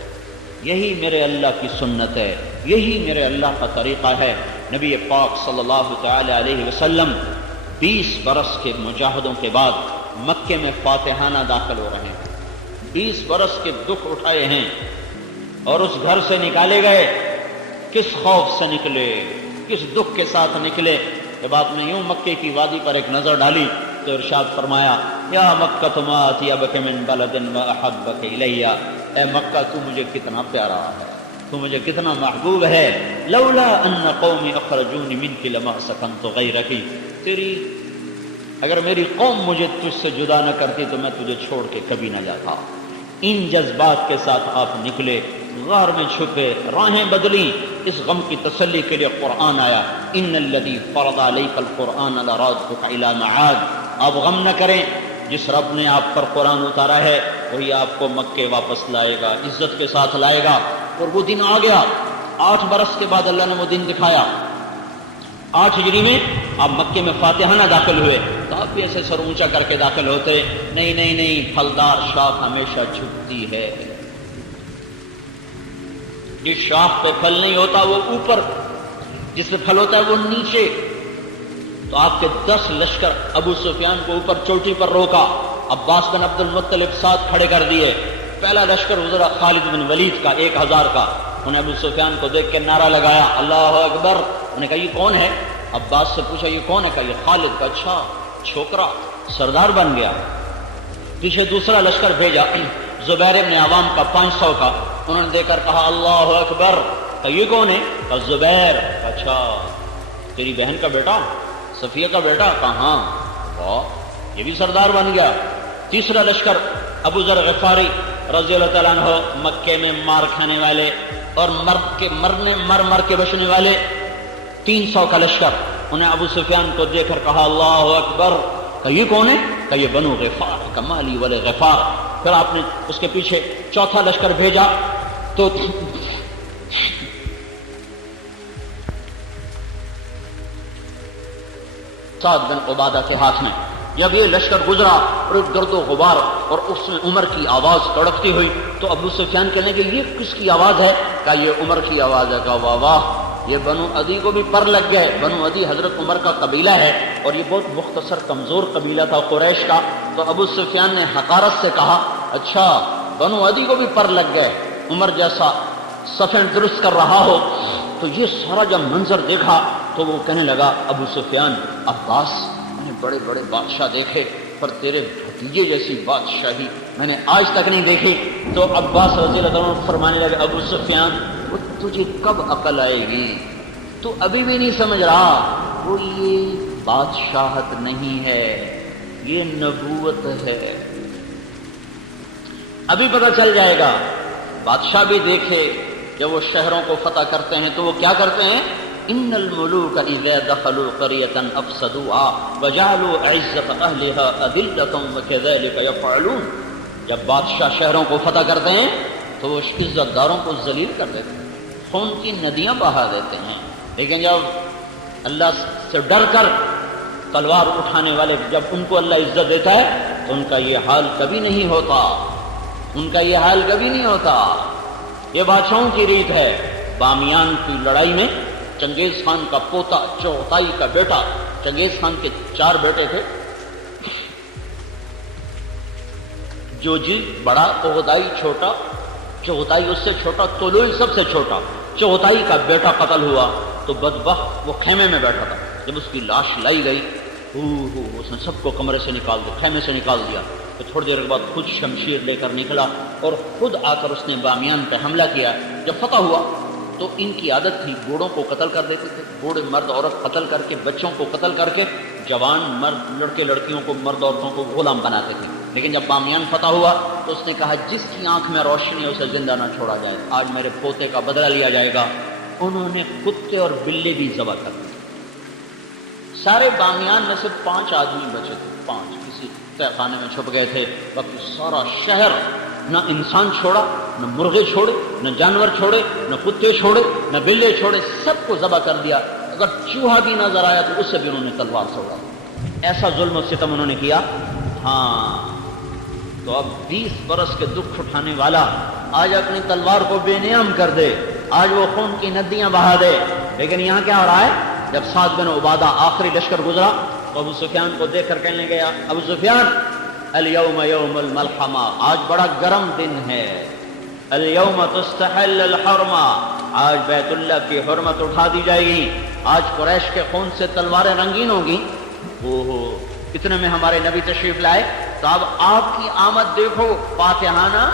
یہی میرے اللہ کی سنت ہے، یہی میرے اللہ کا طریقہ ہے۔ نبی پاک صلی اللہ تعالی علیہ وسلم 20 برس کے مجاہدوں کے بعد مکے میں فاتحانہ داخل ہو رہے ہیں، 20 برس کے دکھ اٹھائے ہیں اور اس گھر سے نکالے گئے، کس خوف سے نکلے، کس دکھ کے ساتھ نکلے۔ جب آپ نے یوں مکے کی وادی پر ایک نظر ڈالی تو ارشاد فرمایا یا مکہ ما اطیبک من بلد واحبک الی، اے مکہ تو مجھے کتنا پیارا ہے، تو مجھے کتنا محبوب ہے۔ لولا ان قومی اخرجونی منک لما سکنت غیرک، تیری اگر میری قوم مجھے تجھ سے جدا نہ کرتی تو میں تجھے چھوڑ کے کبھی نہ جاتا۔ ان جذبات کے ساتھ آپ نکلے، غار میں چھپے، راہیں بدلی۔ اس غم کی تسلی کے لیے قرآن آیا، ان الذی فرض علیک القرآن لرادک الی معاد۔ آپ غم نہ کریں، جس رب نے آپ پر قرآن اتارا ہے وہی آپ کو مکے واپس لائے گا، عزت کے ساتھ لائے گا۔ اور وہ دن آ گیا، 8 برس کے بعد اللہ نے وہ دن دکھایا۔ 8 ہجری میں آپ مکے میں فاتحانہ داخل ہوئے تو آپ بھی ایسے سر اونچا کر کے داخل ہوتے، نہیں نہیں نہیں، پھلدار شاخ ہمیشہ جھکتی ہے، جس شاخ پہ پھل نہیں ہوتا وہ اوپر، جس پہ پھل ہوتا ہے وہ نیچے۔ تو آپ کے 10 لشکر ابو سفیان کو اوپر چوٹی پر روکا، عباس بن عبد المطلب ساتھ کھڑے کر دیے۔ پہلا لشکر گزرا خالد بن ولید کا 1000 کا، انہیں ابو سفیان کو دیکھ کے نعرہ لگایا اللہ اکبر۔ انہوں نے کہا یہ کون ہے؟ عباس سے پوچھا یہ کون ہے؟ کہا یہ خالد کا۔ اچھا، چھوکرا سردار بن گیا۔ پیچھے دوسرا لشکر بھیجا زبیر بن عوام کا 500 کا، انہوں نے دیکھ کر کہا اللہ اکبر۔ کہا یہ کون ہے؟ کہا زبیر۔ اچھا، تیری بہن کا بیٹا، صفیہ کا بیٹا؟ کہا ہاں۔ واہ، یہ بھی سردار بن گیا۔ تیسرا لشکر ابو ذر غفاری رضی اللہ تعالیٰ عنہ، مکے میں مار کھانے والے اور مر مر کے بچنے والے، 300 کا لشکر۔ انہیں ابو سفیان کو دیکھ کر کہا اللہ اکبر، کہ یہ کون ہے؟ کہ یہ بنو غفار، کمالی والے غفار۔ پھر آپ نے اس کے پیچھے چوتھا لشکر بھیجا تو سعد بن عبادہ کے ہاتھ میں جب یہ لشکر گزرا اور گرد و غبار اور اس میں عمر کی آواز تڑپتی ہوئی تو ابو سفیان کہنے کہ یہ کس کی آواز ہے؟ کہا یہ عمر کی آواز ہے۔ کہا واہ واہ، یہ بنو عدی کو بھی پر لگ گئے۔ بنو عدی حضرت عمر کا قبیلہ ہے اور یہ بہت مختصر کمزور قبیلہ تھا قریش کا۔ تو ابو سفیان نے حقارت سے کہا اچھا بنو عدی کو بھی پر لگ گئے، عمر جیسا صفیں درست کر رہا ہو۔ تو یہ سارا جب منظر دیکھا تو وہ کہنے لگا ابو سفیان، عباس میں نے بڑے بڑے بادشاہ دیکھے پر تیرے بھتیجے جیسی بادشاہی میں نے آج تک نہیں دیکھی۔ تو عباس رضی اللہ عنہ فرمانے لگے ابو سفیان وہ تجھے کب عقل آئے گی؟ تو ابھی بھی نہیں سمجھ رہا؟ وہ یہ بادشاہت نہیں ہے، یہ نبوت ہے، ابھی پتہ چل جائے گا۔ بادشاہ بھی دیکھے جب وہ شہروں کو فتح کرتے ہیں تو وہ کیا کرتے ہیں؟ ان الملوک اذا دخلوا قرية افسدوها وجعلوا عزة اهلها اذلة وكذلك يفعلون۔ جب بادشاہ شہروں کو فتح کرتے ہیں تو وہ عزت داروں کو ذلیل کر دیتے ہیں، خون کی ندیاں بہا دیتے ہیں۔ لیکن جب اللہ سے ڈر کر تلوار اٹھانے والے جب ان کو اللہ عزت دیتا ہے تو ان کا یہ حال کبھی نہیں ہوتا، ان کا یہ حال کبھی نہیں ہوتا۔ یہ بادشاہوں کی ریت ہے۔ بامیان کی لڑائی میں چنگیز خان کا پوتا چغتائی کا بیٹا، چنگیز خان کے 4 بیٹے تھے، جوجی بڑا، چغتائی چھوٹا، چغتائی اس سے چھوٹا، طلوئی سب سے چھوٹا۔ چغتائی کا بیٹا قتل ہوا تو بدبخت وہ خیمے میں بیٹھا تھا، جب اس کی لاش لائی گئی اس نے سب کو کمرے سے نکال دیا، خیمے سے نکال دیا۔ تو تھوڑی دیر کے بعد خود شمشیر لے کر نکلا اور خود آ کر اس نے بامیان پہ حملہ کیا۔ جب فتح ہوا تو ان کی عادت تھی بوڑھوں کو قتل کر دیتے تھے، بوڑھے مرد عورت قتل کر کے، بچوں کو قتل کر کے جوان مرد لڑکے لڑکیوں کو، مرد عورتوں کو غلام بناتے تھے۔ لیکن جب بامیان فتح ہوا تو اس نے کہا جس کی آنکھ میں روشنی ہے اسے زندہ نہ چھوڑا جائے، آج میرے پوتے کا بدلہ لیا جائے گا۔ انہوں نے کتے اور بلے بھی ذبح کر دیے۔ سارے بامیان میں سے 5 آدمی بچے تھے، 5 کسی تہ خانے میں چھپ گئے تھے، باقی سارا شہر نہ انسان چھوڑا، نہ مرغے چھوڑے، نہ جانور چھوڑے، نہ کتے چھوڑے، نہ بلے چھوڑے، سب کو ذبح کر دیا۔ اگر چوہا بھی نظر آیا تو اس سے بھی انہوں نے تلوار سے اڑا۔ ایسا ظلم و ستم انہوں نے کیا۔ ہاں تو اب 20 برس کے دکھ اٹھانے والا آج اپنی تلوار کو بے نیام کر دے، آج وہ خون کی ندیاں بہا دے۔ لیکن یہاں کیا ہو رہا ہے؟ جب سعد بن عبادہ آخری لشکر گزرا تو ابو سفیان کو دیکھ کر کہنے گیا ابو سفیان الیوم یوم الملحمہ، آج بڑا گرم دن ہے، الیوم تستحل الحرمہ، آج بیت اللہ کی حرمت اٹھا دی جائے گی، آج قریش کے خون سے تلواریں رنگین ہوں گی۔ اتنے میں ہمارے نبی تشریف لائے تو اب آپ کی آمد دیکھو فاتحانہ،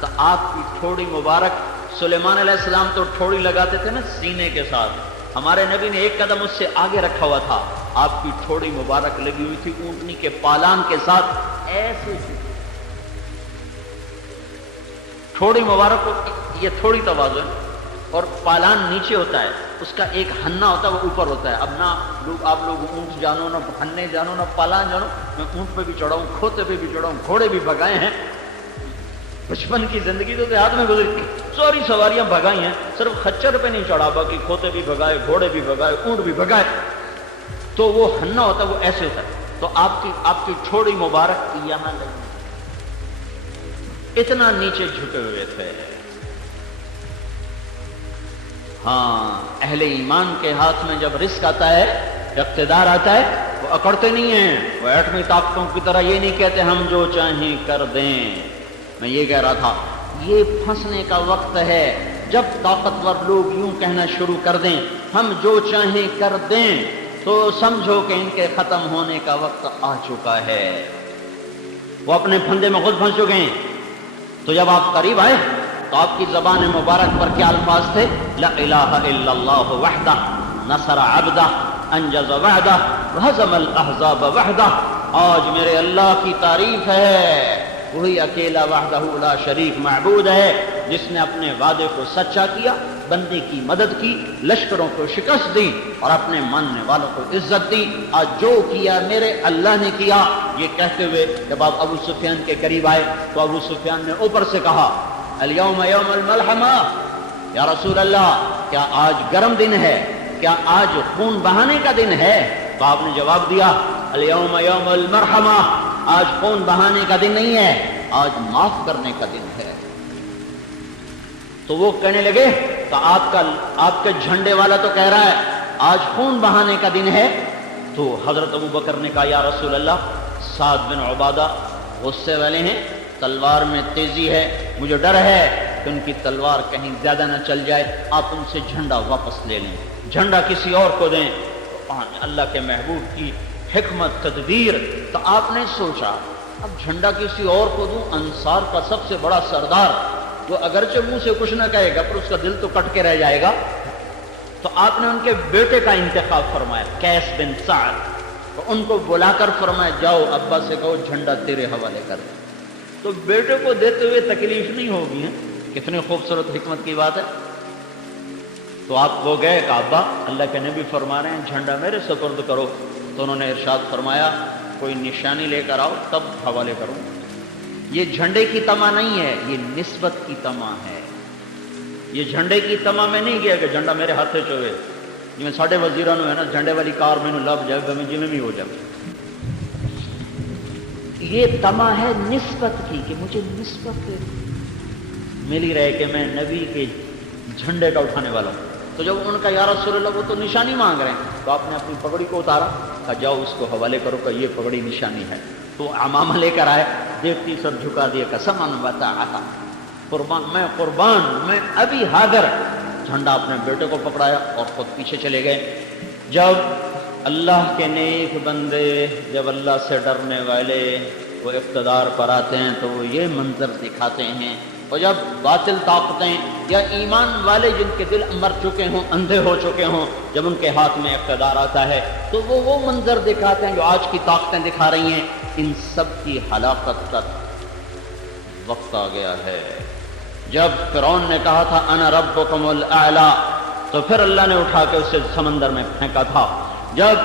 تو آپ کی ٹھوڑی مبارک، سلیمان علیہ السلام تو ٹھوڑی لگاتے تھے نا سینے کے ساتھ، ہمارے نبی نے ایک قدم اس سے آگے رکھا ہوا تھا، آپ کی ٹھوڑی مبارک لگی ہوئی تھی اونٹنی کے پالان کے ساتھ، ایسے ٹھوڑی مبارک کو، یہ تھوڑی توازن ہے اور پالان نیچے ہوتا ہے، اس کا ایک ہنہ ہوتا ہے وہ اوپر ہوتا ہے۔ اب نہ آپ لوگ اونٹ جانو، نہ ہنے جانو، نہ پالان جانو، میں اونٹ پہ بھی چڑھا ہوں، کھوتے پہ بھی چڑھا ہوں، گھوڑے بھی بھگائے ہیں، بچپن کی زندگی تو دیہات میں گزری تھی، ساری سواریاں بھگائی ہیں، صرف خچر پہ نہیں چڑھا، باقی کھوتے بھی بھگائے، گھوڑے بھی بھگائے، اونٹ بھی بھگائے۔ تو وہ ہنہ ہوتا ہے وہ ایسے ہوتا ہے، تو آپ کی ٹھوڑی مبارک یہاں لگی، اتنا نیچے جھکے ہوئے تھے۔ ہاں اہل ایمان کے ہاتھ میں جب رزق آتا ہے، اقتدار آتا ہے، وہ اکڑتے نہیں ہیں، وہ ایٹمی طاقتوں کی طرح یہ نہیں کہتے ہم جو چاہیں کر دیں۔ میں یہ کہہ رہا تھا یہ پھنسنے کا وقت ہے، جب طاقتور لوگ یوں کہنا شروع کر دیں ہم جو چاہیں کر دیں تو سمجھو کہ ان کے ختم ہونے کا وقت آ چکا ہے، وہ اپنے پھندے میں خود پھنس چکے ہیں۔ تو جب آپ قریب آئے تو آپ کی زبان مبارک پر کیا الفاظ تھے؟ لا الہ الا اللہ وحدہ نصر عبدہ انجز وعدہ وہزم الاحزاب وحدہ۔ آج میرے اللہ کی تعریف ہے، وہی اکیلا وحدہ لا شریک معبود ہے، جس نے اپنے وعدے کو سچا کیا، بندے کی مدد کی، لشکروں کو شکست دی اور اپنے ماننے والوں کو عزت دی۔ آج جو کیا میرے اللہ نے کیا، یہ کہتے ہوئے جب آپ ابو سفیان کے قریب آئے تو ابو سفیان نے اوپر سے کہا الیوم یوم الملحمہ، یا رسول اللہ کیا آج گرم دن ہے، کیا آج خون بہانے کا دن ہے؟ تو آپ نے جواب دیا الیوم یوم المرحمہ، آج خون بہانے کا دن نہیں ہے، آج معاف کرنے کا دن ہے۔ تو وہ کہنے لگے تو آپ کے جھنڈے والا تو کہہ رہا ہے آج خون بہانے کا دن ہے۔ تو حضرت ابو بکر نے کہا یا رسول اللہ سعد بن عبادہ غصے والے ہیں، تلوار میں تیزی ہے، مجھے ڈر ہے کہ ان کی تلوار کہیں زیادہ نہ چل جائے، آپ ان سے جھنڈا واپس لے لیں، جھنڈا کسی اور کو دیں۔ اللہ کے محبوب کی حکمت تدبیر، تو آپ نے سوچا اب جھنڈا کسی اور کو دوں، انصار کا سب سے بڑا سردار جو اگرچہ منہ سے کچھ نہ کہے گا پر اس کا دل تو کٹ کے رہ جائے گا، تو آپ نے ان کے بیٹے کا انتخاب فرمایا قیس بن سعد، تو ان کو بلا کر فرمایا جاؤ ابا سے کہو جھنڈا تیرے حوالے کر دیں۔ تو بیٹے کو دیتے ہوئے تکلیف نہیں ہوگی، کتنی خوبصورت حکمت کی بات ہے۔ تو آپ وہ گئے کہ ابا اللہ کے نبی فرما رہے ہیں جھنڈا میرے سپرد کرو، تو انہوں نے ارشاد فرمایا کوئی نشانی لے کر آؤ تب حوالے کرو۔ یہ جھنڈے کی تما نہیں ہے، یہ نسبت کی تما ہے۔ یہ جھنڈے کی تما میں نہیں گیا کہ جھنڈا میرے ہاتھ چوئے جی میں ساڑھے وزیروں ہے نا جھنڈے والی کار میں لب جائے میں جی میں بھی ہو جائے۔ یہ تما ہے نسبت کی کہ مجھے نسبت ملی رہے کہ میں نبی کے جھنڈے کا اٹھانے والا ہوں۔ تو جب ان کا یا رسول اللہ وہ تو نشانی مانگ رہے ہیں، تو آپ نے اپنی پگڑی کو اتارا، کہا جاؤ اس کو حوالے کرو کہ یہ پگڑی نشانی ہے۔ تو عمامہ لے کر آئے، دیکھتی سر جھکا دیا قسماً وطاعتا، قربان میں ابھی حاضر۔ جھنڈا اپنے بیٹے کو پکڑایا اور خود پیچھے چلے گئے۔ جب اللہ کے نیک بندے، جب اللہ سے ڈرنے والے وہ اقتدار پر آتے ہیں تو وہ یہ منظر دکھاتے ہیں، اور جب باطل طاقتیں یا ایمان والے جن کے دل مر چکے ہوں، اندھے ہو چکے ہوں، جب ان کے ہاتھ میں اقتدار آتا ہے تو وہ منظر دکھاتے ہیں جو آج کی طاقتیں دکھا رہی ہیں۔ ان سب کی ہلاکت کا وقت آ گیا ہے۔ جب فرعون نے کہا تھا انا ربکم الاعلی، تو پھر اللہ نے اٹھا کے اسے سمندر میں پھینکا تھا۔ جب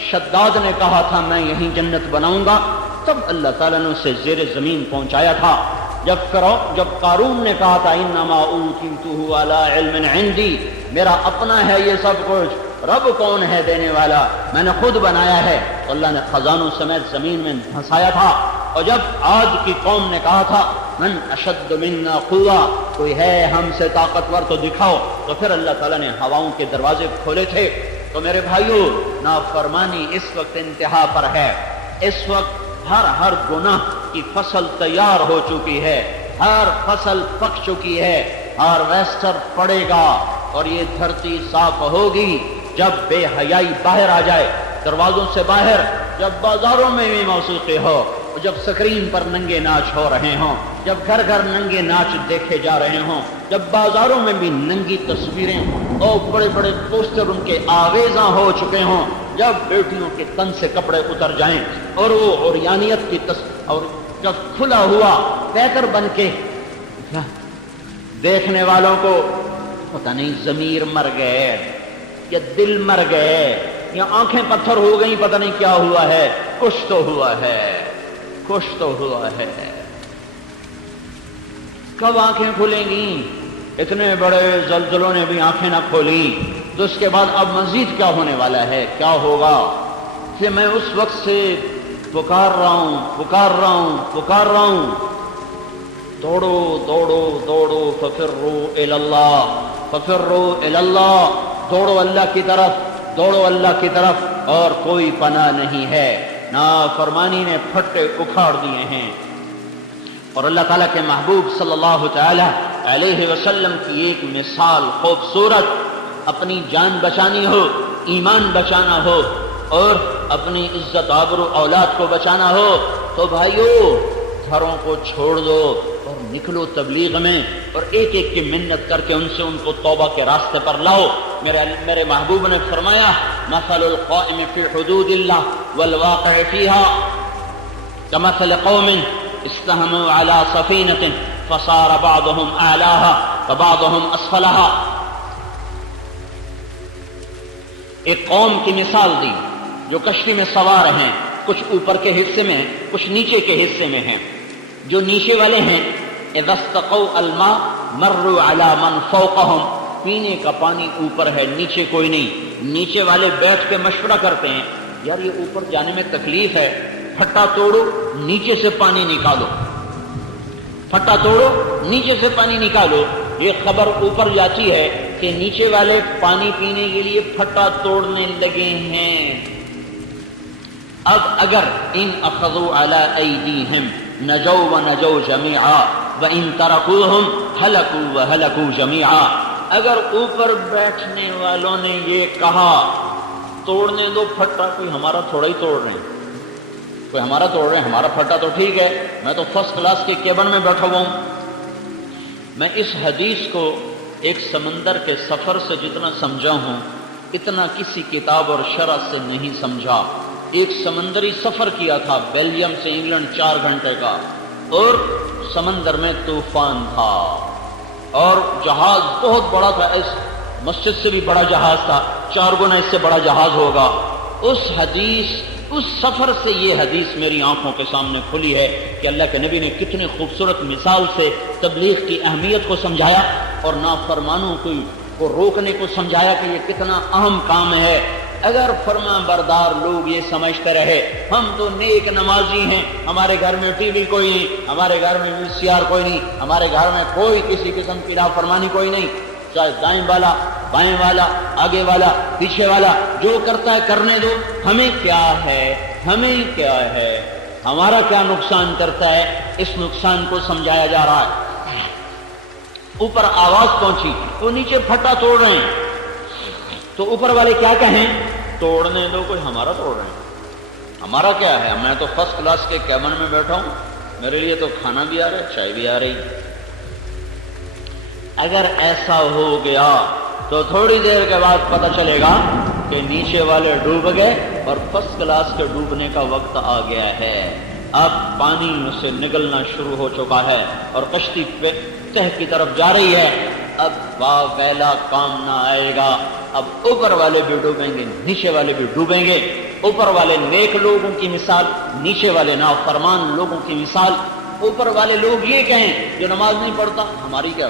شداد نے کہا تھا میں یہیں جنت بناؤں گا، تب اللہ تعالیٰ نے اسے زیر زمین پہنچایا تھا۔ جب قارون نے کہا تھا انما اوتیتہ علی علم عندی، میرا اپنا ہے یہ سب کچھ، رب کون ہے دینے والا، میں نے خود بنایا ہے، تو اللہ نے خزانوں سمیت زمین میں دھنسایا تھا۔ اور جب عاد کی قوم نے کہا تھا من اشد منا قوہ، کوئی ہے ہم سے طاقتور تو دکھاؤ، تو پھر اللہ تعالیٰ نے ہواؤں کے دروازے کھولے تھے۔ تو میرے بھائیو نافرمانی اس وقت انتہا پر ہے، اس وقت ہر گناہ کی فصل تیار ہو چکی ہے، ہر فصل پک چکی ہے، ہارویسٹر پڑے گا اور یہ دھرتی صاف ہوگی جب بے حیائی باہر آ جائے دروازوں سے باہر، جب بازاروں میں بھی موسیقی ہو، جب سکرین پر ننگے ناچ ہو رہے ہوں، جب گھر گھر ننگے ناچ دیکھے جا رہے ہوں، جب بازاروں میں بھی ننگی تصویریں اور بڑے بڑے پوسٹر ان کے آویزاں ہو چکے ہوں، جب بیٹیوں کے تن سے کپڑے اتر جائیں اور وہ عریانیت کی اور جب کھلا ہوا پیکر بن کے دیکھنے والوں کو پتہ نہیں ضمیر مر گئے یا دل مر گئے یا آنکھیں پتھر ہو گئی، پتہ نہیں کیا ہوا ہے، کچھ تو ہوا ہے، کچھ تو ہوا ہے۔ کب آنکھیں کھلیں گی؟ اتنے بڑے زلزلوں نے بھی آنکھیں نہ کھولی، تو اس کے بعد اب مزید کیا ہونے والا ہے، کیا ہوگا؟ کہ میں اس وقت سے پکار رہا ہوں، دوڑو دوڑو دوڑو ففروا الی اللہ، دوڑو اللہ کی طرف، اور کوئی پناہ نہیں ہے۔ نافرمانی نے پھٹے اکھاڑ دیے ہیں، اور اللہ تعالیٰ کے محبوب صلی اللہ تعالی علیہ وسلم کی ایک مثال خوبصورت، اپنی جان بچانی ہو، ایمان بچانا ہو اور اپنی عزت آبرو اولاد کو بچانا ہو تو بھائیو گھروں کو چھوڑ دو اور نکلو تبلیغ میں، اور ایک ایک کی منت کر کے ان کو توبہ کے راستے پر لاؤ۔ میرے محبوب نے فرمایا مثل القائم فی حدود اللہ والواقع فیہا کمثل قوم استہموا علی سفینۃ فصار بعضهم اعلاها وبعضهم اسفلها ایک قوم کی مثال دی جو کشتی میں سوار ہیں، کچھ اوپر کے حصے میں ہیں، کچھ نیچے کے حصے میں ہیں۔ جو نیچے والے ہیں اذا استقوا الماء مروا على من فوقهم، پینے کا پانی اوپر ہے، نیچے کوئی نہیں۔ نیچے والے بیٹھ کے مشورہ کرتے ہیں، یار یہ اوپر جانے میں تکلیف ہے، پھٹا توڑو نیچے سے پانی نکالو، پھٹا توڑو نیچے سے پانی نکالو۔ یہ خبر اوپر جاتی ہے کہ نیچے والے پانی پینے کے لیے پھٹا توڑنے لگے ہیں۔ اب اگر ان اخذوا علی ایدیہم نجوا ونجوا جمیعا وان ترکوہم ہلکوا وہلکوا جمیعا، اگر اوپر بیٹھنے والوں نے یہ کہا توڑنے دو پھٹا، کوئی ہمارا تھوڑا ہی توڑ رہے ہیں، کوئی ہمارا توڑ رہے ہیں، ہمارا پھٹا تو ٹھیک ہے، میں تو فرسٹ کلاس کے کیبن میں بیٹھا ہوا ہوں۔ میں اس حدیث کو ایک سمندر کے سفر سے جتنا سمجھا ہوں اتنا کسی کتاب اور شرح سے نہیں سمجھا۔ ایک سمندری سفر کیا تھا بیلجیم سے انگلینڈ 4 گھنٹے کا، اور سمندر میں طوفان تھا اور جہاز بہت بڑا تھا، اس مسجد سے بھی بڑا جہاز تھا، 4 گنا اس سے بڑا جہاز ہوگا۔ اس سفر سے یہ حدیث میری آنکھوں کے سامنے کھلی ہے کہ اللہ کے نبی نے کتنے خوبصورت مثال سے تبلیغ کی اہمیت کو سمجھایا اور نافرمانوں کو روکنے کو سمجھایا کہ یہ کتنا اہم کام ہے۔ اگر فرما بردار لوگ یہ سمجھتے رہے ہم تو نیک نمازی ہیں، ہمارے گھر میں ٹی وی کوئی نہیں، ہمارے گھر میں VCR کوئی نہیں، ہمارے گھر میں کوئی کسی قسم کی نافرمانی کوئی نہیں، چاہے دائیں والا بائیں والا آگے والا پیچھے والا جو کرتا ہے کرنے دو، ہمیں کیا ہے، ہمیں کیا ہے، ہمارا کیا نقصان کرتا ہے۔ اس نقصان کو سمجھایا جا رہا ہے۔ اوپر آواز پہنچی وہ نیچے پھٹا توڑ رہے ہیں، تو اوپر والے کیا کہیں، توڑنے دو، کوئی ہمارا توڑ رہے ہیں، ہمارا کیا ہے، میں تو فرسٹ کلاس کے کیبن میں بیٹھا ہوں، میرے لیے تو کھانا بھی آ رہا ہے، چائے بھی آ رہی۔ اگر ایسا ہو گیا تو تھوڑی دیر کے بعد پتہ چلے گا کہ نیچے والے ڈوب گئے اور فرسٹ کلاس کے ڈوبنے کا وقت آ گیا ہے۔ اب پانی سے نگلنا شروع ہو چکا ہے اور کشتی تہ کی طرف جا رہی ہے۔ اب ویلا کام نہ آئے گا، اب اوپر والے بھی ڈوبیں گے، نیچے والے بھی ڈوبیں گے۔ اوپر والے نیک لوگوں کی مثال، نیچے والے نافرمان لوگوں کی مثال۔ اوپر والے لوگ یہ کہیں جو نماز نہیں پڑھتا ہماری کیا،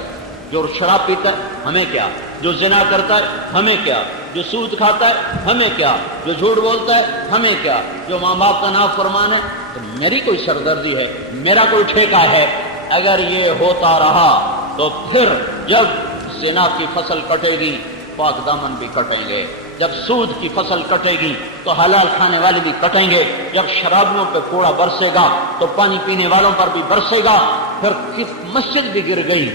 جو شراب پیتا ہے ہمیں کیا، جو زنا کرتا ہے ہمیں کیا، جو سود کھاتا ہے ہمیں کیا، جو جھوٹ بولتا ہے ہمیں کیا، جو ماں باپ کا نافرمان ہے تو میری کوئی سردردی ہے، میرا کوئی ٹھیکہ ہے۔ اگر یہ ہوتا رہا تو پھر جب زنا کی فصل کٹے گی پاک دامن بھی کٹیں گے، جب سود کی فصل کٹے گی تو حلال کھانے والے بھی کٹیں گے، جب شرابیوں پہ کوڑا برسے گا تو پانی پینے والوں پر بھی برسے گا۔ پھر مسجد بھی گر گئی،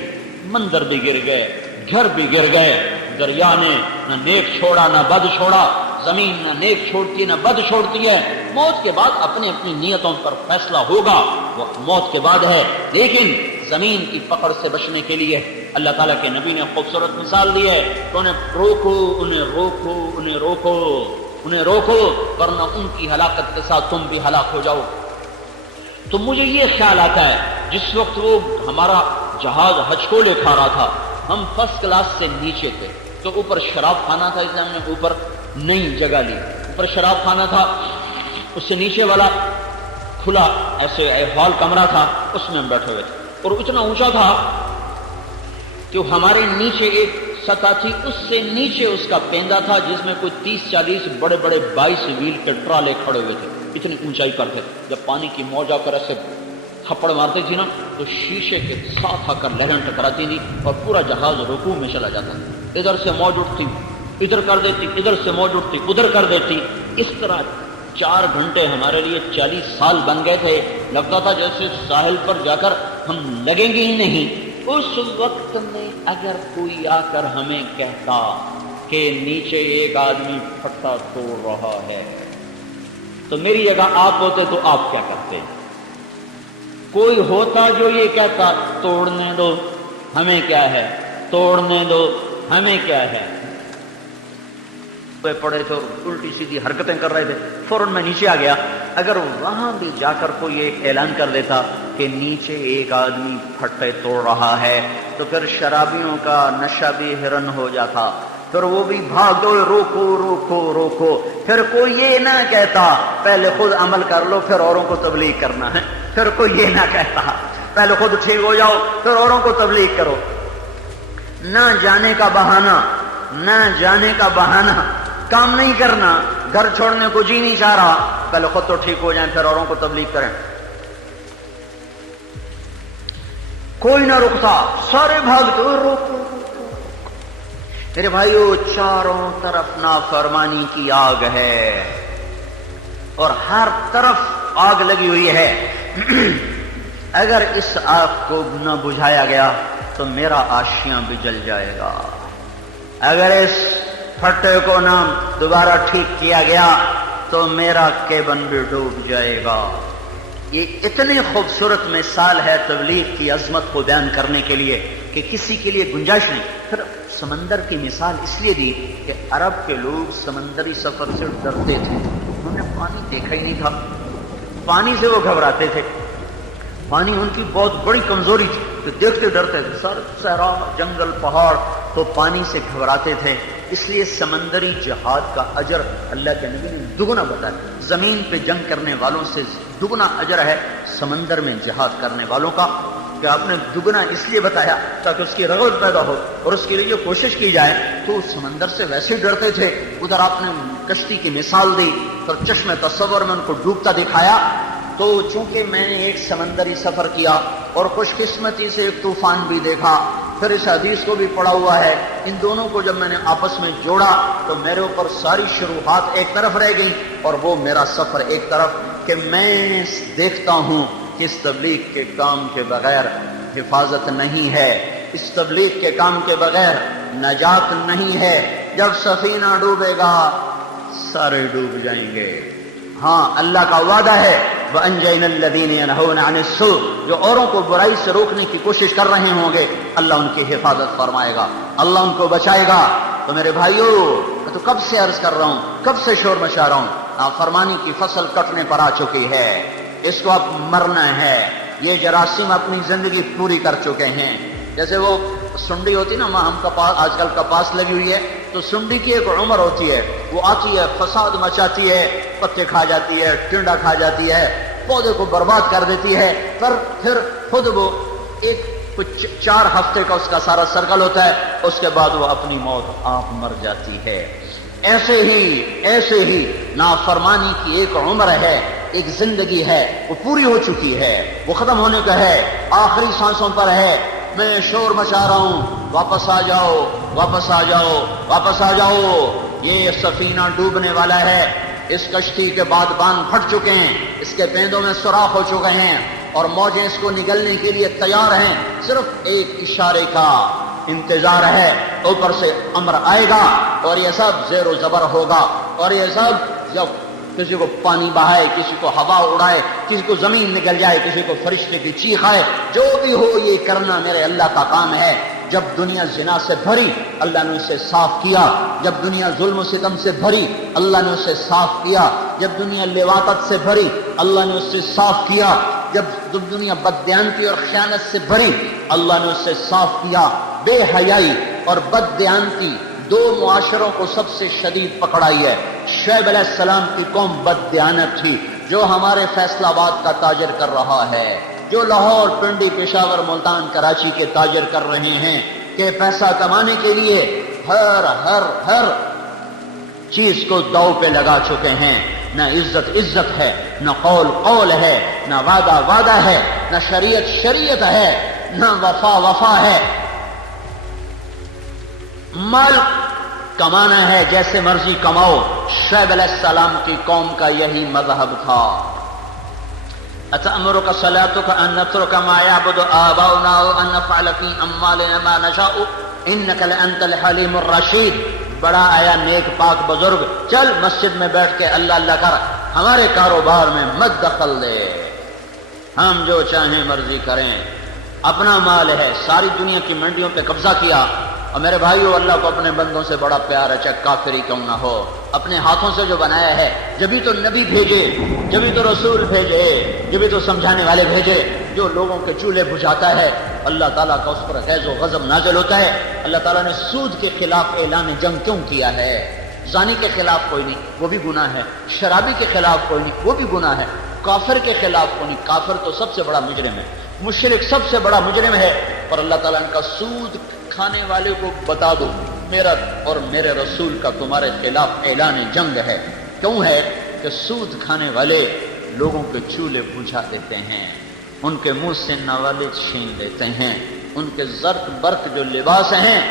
مندر بھی گر گئے، گھر بھی گر گئے۔ دریا نے نہ نیک چھوڑا نہ بد چھوڑا، زمین نہ نیک چھوڑتی نہ بد چھوڑتی ہے۔ موت کے بعد اپنی اپنی نیتوں پر فیصلہ ہوگا، وہ موت کے بعد ہے۔ لیکن زمین کی پکڑ سے بچنے کے لیے اللہ تعالیٰ کے نبی نے خوبصورت مثال دی ہے تو انہیں روکو، انہیں روکو، انہیں روکو، انہیں روکو، ورنہ ان کی ہلاکت کے ساتھ تم بھی ہلاک ہو جاؤ۔ تو مجھے یہ خیال آتا ہے جس وقت وہ ہمارا جہاز ہچکولے کھا رہا تھا، ہم فرسٹ کلاس سے نیچے تھے، تو اوپر شراب کھانا تھا، اس لیے ہم نے اوپر نئی جگہ لی، اوپر شراب کھانا تھا، اس سے نیچے والا کھلا ایسے ہال کمرہ تھا، اس میں ہم بیٹھے ہوئے تھے، اور اتنا اونچا تھا کہ ہمارے نیچے ایک سطح تھی، اس سے نیچے اس کا پیندا تھا جس میں کوئی 30-40 بڑے بڑے 22 ویل کے ٹرالے کھڑے ہوئے تھے، اتنی اونچائی پر تھے۔ جب پانی کی موج آ کر ایسے تھپڑ مارتی تھی نا تو شیشے کے ساتھ آ کر لہریں ٹکراتی تھی اور پورا جہاز رکوع میں چلا جاتا تھا۔ ادھر سے موج اٹھتی ادھر کر دیتی، ادھر سے موج اٹھتی ادھر کر دیتی۔ اس طرح 4 گھنٹے ہمارے لیے 40 سال بن گئے تھے، لگتا تھا جیسے ساحل پر جا کر ہم لگیں گے ہی نہیں۔ اس وقت میں اگر کوئی آ کر ہمیں کہتا کہ نیچے ایک آدمی پھٹا توڑ رہا ہے تو میری جگہ آپ ہوتے تو آپ کیا کرتے؟ کوئی ہوتا جو یہ کہتا توڑنے دو ہمیں کیا ہے، توڑنے دو ہمیں کیا ہے، پڑے تھے الٹی سیدھی حرکتیں کر رہے تھے، فوراً میں نیچے آ گیا۔ اگر وہاں بھی جا کر کوئی یہ اعلان کر دیتا کہ نیچے ایک آدمی پھٹے توڑ رہا ہے تو پھر شرابیوں کا نشہ بھی ہرن ہو جاتا، پھر وہ بھی بھاگ دو، روکو روکو روکو. پھر کوئی یہ نہ کہتا پہلے خود عمل کر لو پھر اوروں کو تبلیغ کرنا ہے. پھر کوئی یہ نہ کہتا پہلے خود ٹھیک ہو جاؤ پھر اوروں کو تبلیغ کرو. نہ جانے کا بہانہ، نہ جانے کا بہانہ، کام نہیں کرنا، گھر چھوڑنے کو جی نہیں چاہ رہا، پہلے خود تو ٹھیک ہو جائیں پھر اوروں کو تبلیغ کریں. کوئی نہ رکتا، سارے بھاگتے روکو. میرے بھائیو چاروں طرف نافرمانی کی آگ ہے اور ہر طرف آگ لگی ہوئی ہے. اگر اس آگ کو نہ بجھایا گیا تو میرا آشیاں بھی جل جائے گا. اگر اس پھٹے کو نہ دوبارہ ٹھیک کیا گیا تو میرا کیبن بھی ڈوب جائے گا. یہ اتنی خوبصورت مثال ہے تبلیغ کی عظمت کو بیان کرنے کے لیے کہ کسی کے لیے گنجائش نہیں. پھر سمندر کی مثال اس لیے دی کہ عرب کے لوگ سمندری سفر سے ڈرتے تھے. انہوں نے پانی دیکھا ہی نہیں تھا، پانی سے وہ گھبراتے تھے. پانی ان کی بہت بڑی کمزوری تھی تو دیکھتے ڈرتے تھے. سارے صحرا، جنگل، پہاڑ، تو پانی سے گھبراتے تھے. اس لیے سمندری جہاد کا اجر اللہ کے نبی نے دگنا بتایا. زمین پہ جنگ کرنے والوں سے دگنا اجر ہے سمندر میں جہاد کرنے والوں کا. کہ آپ نے دگنا اس لیے بتایا تاکہ اس کی رغبت پیدا ہو اور اس کے لیے کوشش کی جائے. تو سمندر سے ویسے ڈرتے تھے. ادھر آپ نے کشتی کی مثال دی اور چشم تصور میں ان کو ڈوبتا دکھایا. تو چونکہ میں نے ایک سمندری سفر کیا اور خوش قسمتی سے ایک طوفان بھی دیکھا، پھر اس حدیث کو بھی پڑھا ہوا ہے، ان دونوں کو جب میں نے آپس میں جوڑا تو میرے اوپر ساری شروحات ایک طرف رہ گئی اور وہ میرا سفر ایک طرف. کہ میں دیکھتا ہوں کہ اس تبلیغ کے کام کے بغیر حفاظت نہیں ہے، اس تبلیغ کے کام کے بغیر نجات نہیں ہے. جب سفینہ ڈوبے گا سارے ڈوب جائیں گے. ہاں اللہ کا وعدہ ہے وَأَنْجَيْنَا الَّذِينَ يَنْهَوْنَ عَنِ السُّوءِ، جو اوروں کو برائی سے روکنے کی کوشش کر رہے ہوں گے اللہ ان کی حفاظت فرمائے گا، اللہ ان کو بچائے گا. تو میرے بھائیو میں تو کب سے عرض کر رہا ہوں، کب سے شور مچا رہا ہوں، نافرمانی کی فصل کٹنے پر آ چکی ہے. اس کو اب مرنا ہے. یہ جراثیم اپنی زندگی پوری کر چکے ہیں. جیسے وہ سنڈی ہوتی نا، ہم کپاس آج کل کپاس لگی ہوئی ہے تو سنڈی کی ایک عمر ہوتی ہے، وہ آتی ہے فساد مچاتی ہے، پتے کھا جاتی ہے، ٹنڈا کھا جاتی ہے، پودے کو برباد کر دیتی ہے. پر پھر خود وہ ایک کچھ 4 ہفتے کا اس کا سارا سرکل ہوتا ہے، اس کے بعد وہ اپنی موت آپ مر جاتی ہے. ایسے ہی نافرمانی کی ایک عمر ہے، ایک زندگی ہے، وہ پوری ہو چکی ہے، وہ ختم ہونے کا ہے، آخری سانسوں پر ہے. میں شور مچا رہا ہوں واپس آ جاؤ، واپس آ جاؤ، واپس آ جاؤ. یہ سفینہ ڈوبنے والا ہے. اس کشتی کے بعد باندھ پھٹ چکے ہیں، اس کے پیندوں میں سوراخ ہو چکے ہیں اور موجیں اس کو نگلنے کے لیے تیار ہیں. صرف ایک اشارے کا انتظار ہے. اوپر سے امر آئے گا اور یہ سب زیر و زبر ہوگا. اور یہ سب جب کسی کو پانی بہائے، کسی کو ہوا اڑائے، کسی کو زمین نگل جائے، کسی کو فرشتے کی چیخ آئے، جو بھی ہو یہ کرنا میرے اللہ کا کام ہے. جب دنیا زنا سے بھری اللہ نے اسے صاف کیا. جب دنیا ظلم و ستم سے بھری اللہ نے اسے صاف کیا. جب دنیا لواطت سے بھری اللہ نے اسے صاف کیا. جب دنیا بددیانتی اور خیانت سے بھری اللہ نے اسے صاف کیا. بے حیائی اور بددیانتی 2 معاشروں کو سب سے شدید پکڑائی ہے. شعیب علیہ السلام کی قوم بددیانت تھی، جو ہمارے فیصل آباد کا تاجر کر رہا ہے، جو لاہور، پنڈی، پشاور، ملتان، کراچی کے تاجر کر رہے ہیں کہ پیسہ کمانے کے لیے ہر چیز کو داؤ پہ لگا چکے ہیں. نہ عزت ہے، نہ قول ہے، نہ وعدہ ہے، نہ شریعت ہے، نہ وفا ہے. مال کمانا ہے جیسے مرضی کماؤ. شعیب علیہ السلام کی قوم کا یہی مذہب تھا. اتأمرک صلاتک ان نترک ما یعبد آباؤنا وان نفعل فی اموالنا ما نشاء انک لانت الحلیم الرشید. بڑا آیا نیک پاک بزرگ، چل مسجد میں بیٹھ کے اللہ اللہ کر، ہمارے کاروبار میں مت دخل دے، ہم جو چاہیں مرضی کریں، اپنا مال ہے. ساری دنیا کی منڈیوں پہ قبضہ کیا. اور میرے بھائیو اللہ کو اپنے بندوں سے بڑا پیار ہے، چاہے کافر ہی کیوں نہ ہو. اپنے ہاتھوں سے جو بنایا ہے، جبھی تو نبی بھیجے، جبھی تو رسول بھیجے، جبھی تو سمجھانے والے بھیجے. جو لوگوں کے چولہے بجھاتا ہے اللہ تعالیٰ کا اس پر غیظ و غضب نازل ہوتا ہے. اللہ تعالیٰ نے سود کے خلاف اعلان جنگ کیوں کیا ہے؟ زانی کے خلاف کوئی نہیں، وہ بھی گناہ ہے، شرابی کے خلاف کوئی نہیں، وہ بھی گناہ ہے، کافر کے خلاف کوئی نہیں، کافر تو سب سے بڑا مجرم ہے، مشرک سب سے بڑا مجرم ہے، پر اللہ تعالیٰ نے کہا سود کھانے والے کو بتا دو میرا اور میرے رسول کا تمہارے خلاف اعلان جنگ ہے۔ کیوں ہے؟ کہ سود کھانے والے لوگوں کے چولہے بجھا دیتے ہیں، ان کے منہ سے نوالے چھین لیتے ہیں، ان کے زرق برق جو لباس ہیں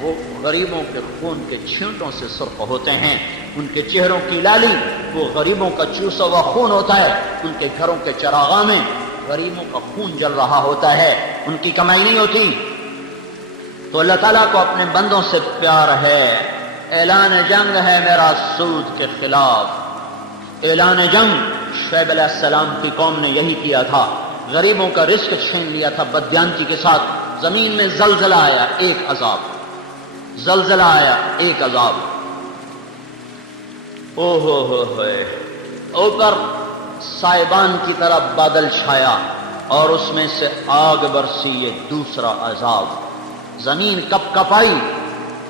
وہ غریبوں کے خون کے چھینٹوں سے سرخ ہوتے ہیں، ان کے چہروں کی لالی وہ غریبوں کا چوسا ہوا خون ہوتا ہے، ان کے گھروں کے چراغاں میں غریبوں کا خون جل رہا ہوتا ہے، ان کی کمائی نہیں ہوتی۔ تو اللہ تعالیٰ کو اپنے بندوں سے پیار ہے، اعلان جنگ ہے میرا سود کے خلاف۔ اعلان جنگ شعیب علیہ السلام کی قوم نے یہی کیا تھا، غریبوں کا رزق چھین لیا تھا بددیانتی کے ساتھ۔ زمین میں زلزلہ آیا، ایک عذاب، زلزلہ آیا، ایک عذاب، او ہو اوپر سائبان کی طرح بادل چھایا اور اس میں سے آگ برسی، یہ دوسرا عذاب۔ زمین کپ کپائی،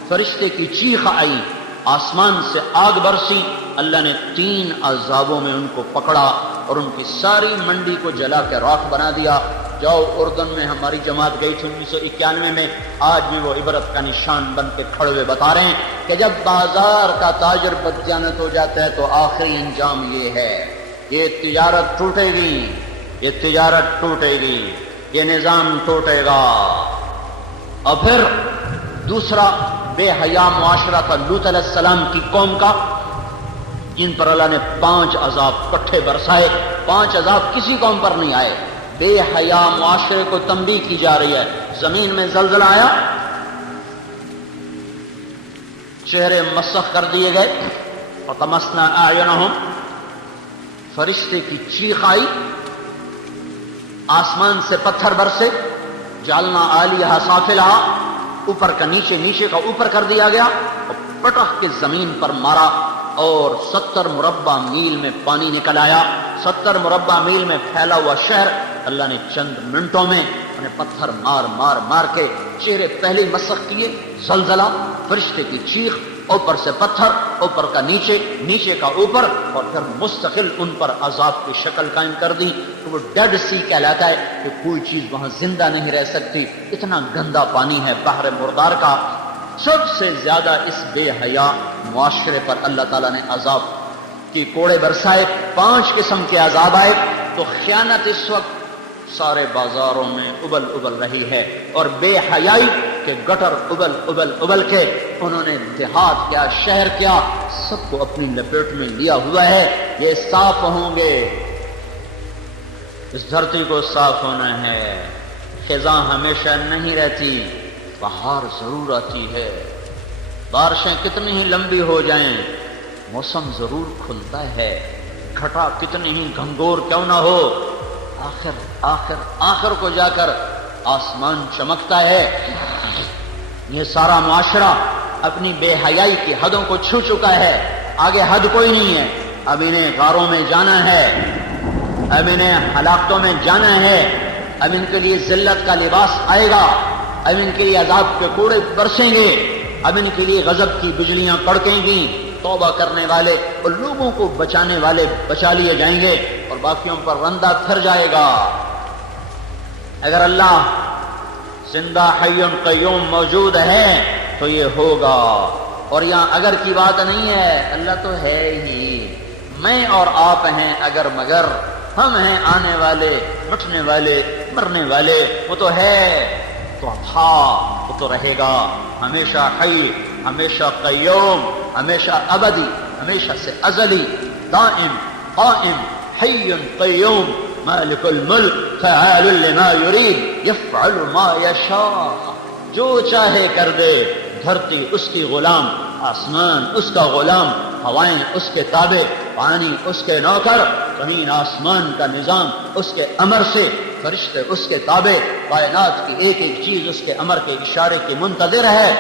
فرشتے کی چیخ آئی، آسمان سے آگ برسی، اللہ نے 3 عذابوں میں ان کو پکڑا اور ان کی ساری منڈی کو جلا کے راکھ بنا دیا۔ جاؤ اردن میں ہماری جماعت گئی تھی 1991 میں، آج بھی وہ عبرت کا نشان بن کے کھڑے ہوئے بتا رہے ہیں کہ جب بازار کا تاجر بددیانت ہو جاتا ہے تو آخری انجام یہ ہے، یہ تجارت ٹوٹے گی، یہ تجارت ٹوٹے گی، یہ نظام ٹوٹے گا۔ اور پھر دوسرا بے حیا معاشرہ تھا لوط علیہ السلام کی قوم کا، جن پر اللہ نے 5 عذاب کٹھے برسائے۔ 5 عذاب کسی قوم پر نہیں آئے، بے حیا معاشرے کو تنبیہ کی جا رہی ہے۔ زمین میں زلزلہ آیا، چہرے مسخ کر دیے گئے، فطمسنا اعینہم، فرشتے کی چیخ آئی، آسمان سے پتھر برسے، جعلنا عالیہا سافلہا، اوپر کا نیچے، نیچے کا اوپر کر دیا گیا اور پٹخ کے زمین پر مارا اور 70 مربع میل میں پانی نکل آیا۔ 70 مربع میل میں پھیلا ہوا شہر اللہ نے چند منٹوں میں انہیں پتھر مار مار مار کے چہرے پہلے مسخ کیے، زلزلہ، فرشتے کی چیخ، اوپر سے پتھر، اوپر کا نیچے، نیچے کا اوپر، اور پھر مستقل ان پر عذاب کی شکل قائم کر دی۔ تو وہ ڈیڈ سی کہلاتا ہے کہ کوئی چیز وہاں زندہ نہیں رہ سکتی، اتنا گندا پانی ہے بحر مردار کا۔ سب سے زیادہ اس بے حیا معاشرے پر اللہ تعالیٰ نے عذاب کی کوڑے برسائے، 5 قسم کے عذاب آئے۔ تو خیانت اس وقت سارے بازاروں میں ابل ابل رہی ہے، اور بے حیائی کے گٹر ابل ابل ابل کے انہوں نے دیہات کیا، شہر کیا، سب کو اپنی لپیٹ میں لیا ہوا ہے۔ یہ صاف ہوں گے، اس دھرتی کو صاف ہونا ہے۔ خزاں ہمیشہ نہیں رہتی، بہار ضرور آتی ہے، بارشیں کتنی ہی لمبی ہو جائیں موسم ضرور کھلتا ہے، گھٹا کتنی ہی گھنگور کیوں نہ ہو، آخر آخر آخر کو جا کر آسمان چمکتا ہے۔ یہ سارا معاشرہ اپنی بے حیائی کی حدوں کو چھو چکا ہے، آگے حد کوئی نہیں ہے۔ اب انہیں غاروں میں جانا ہے، اب انہیں ہلاکتوں میں جانا ہے، اب ان کے لیے ذلت کا لباس آئے گا، اب ان کے لیے عذاب کے کوڑے برسیں گے، اب ان کے لیے غضب کی بجلیاں کڑکیں گی۔ توبہ کرنے والے اور لوگوں کو بچانے والے بچا لیے جائیں گے اور باقیوں پر رندہ پھر جائے گا۔ اگر اللہ زندہ حی قیوم موجود ہے تو یہ ہوگا، اور یہاں اگر کی بات نہیں ہے، اللہ تو ہے ہی، میں اور آپ ہیں اگر مگر، ہم ہیں آنے والے، مٹنے والے، مرنے والے، وہ تو ہے، تو تھا، وہ تو رہے گا، ہمیشہ حی، ہمیشہ قیوم، ہمیشہ ابدی، ہمیشہ سے ازلی، دائم، قائم، حی قیوم، مالک الملک، فعال لما یرید، یفعل ما یشاء، جو چاہے کر دے۔ دھرتی اس کی غلام، آسمان اس کا غلام، ہوائیں اس کے تابع، پانی اس کے نوکر، زمین آسمان کا نظام اس کے امر سے، فرشتے اس کے تابع، کائنات کی ایک ایک چیز اس کے امر کے اشارے کی منتظر ہے۔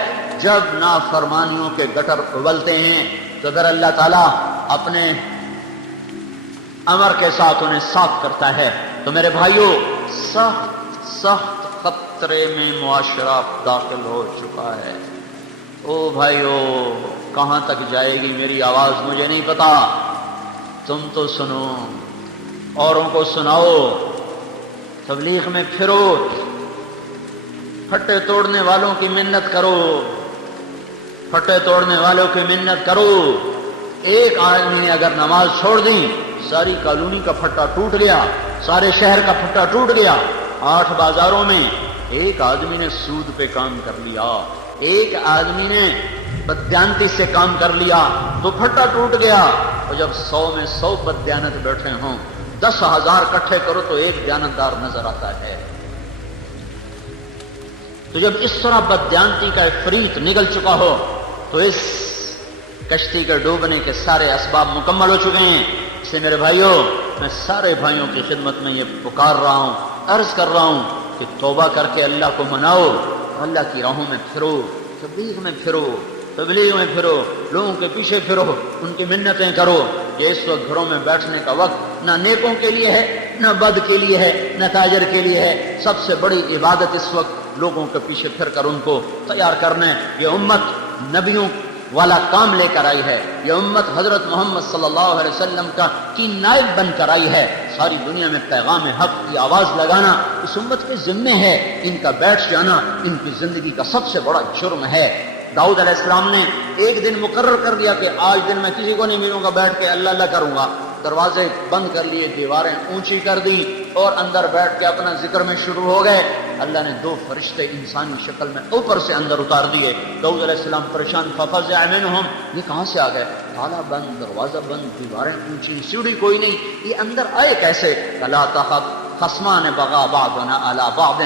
جب نافرمانیوں کے گٹر ابلتے ہیں تو پھر اللہ تعالیٰ اپنے امر کے ساتھ انہیں صاف کرتا ہے۔ تو میرے بھائیوں، سخت سخت خطرے میں معاشرہ داخل ہو چکا ہے۔ او بھائیو، کہاں تک جائے گی میری آواز مجھے نہیں پتا، تم تو سنو، اوروں کو سناؤ، تبلیغ میں پھرو، پھٹے توڑنے والوں کی منت کرو، پھٹے توڑنے والوں کی منت کرو۔ ایک آدمی نے اگر نماز چھوڑ دی، ساری کالونی کا پھٹا ٹوٹ گیا، سارے شہر کا پھٹا ٹوٹ گیا۔ 8 بازاروں میں ایک آدمی نے سود پہ کام کر لیا، ایک آدمی نے بددیانتی سے کام کر لیا تو پھٹا ٹوٹ گیا۔ اور جب 100 میں 100 بددیانت بیٹھے ہوں، 10,000 اکٹھے کرو تو ایک دیانتدار نظر آتا ہے۔ تو جب اس طرح بددیانتی کا افریت نگل چکا ہو تو اس کشتی کے ڈوبنے کے سارے اسباب مکمل ہو چکے ہیں۔ اس لیے میرے بھائیوں، میں سارے بھائیوں کی خدمت میں یہ پکار رہا ہوں، عرض کر رہا ہوں کہ توبہ کر کے اللہ کو مناؤ، اللہ کی راہوں میں پھرو، تبلیغ میں پھرو، تبلیغ میں پھرو، لوگوں کے پیچھے پھرو، ان کی منتیں کرو۔ یہ اس وقت گھروں میں بیٹھنے کا وقت نہ نیکوں کے لیے ہے، نہ بد کے لیے ہے، نہ تاجر کے لیے ہے۔ سب سے بڑی عبادت اس وقت لوگوں کے پیچھے پھر کر ان کو تیار کرنا ہے۔ یہ امت نبیوں والا کام لے کر آئی ہے، یہ امت حضرت محمد صلی اللہ علیہ وسلم کی نائب بن کر آئی ہے۔ ساری دنیا میں پیغام حق کی آواز لگانا اس امت کے ذمے ہے، ان کا بیٹھ جانا ان کی زندگی کا سب سے بڑا جرم ہے۔ داؤد علیہ السلام نے ایک دن مقرر کر دیا کہ آج دن میں کسی کو نہیں ملوں گا، بیٹھ کے اللہ اللہ کروں گا۔ دروازے بند کر لیے، دیواریں اونچی کر دی اور اندر بیٹھ کے اپنا ذکر میں شروع ہو گئے۔ اللہ نے 2 فرشتے انسانی شکل میں اوپر سے اندر اتار دیے۔ داؤد علیہ السلام پریشان، ففزع منہم، یہ کہاں سے آ گئے؟ تالا بند، دروازہ بند، دیواریں اونچی، سیڑھی کوئی نہیں، یہ اندر آئے کیسے؟ لا تخف خصمان بغى بعضنا على بعض،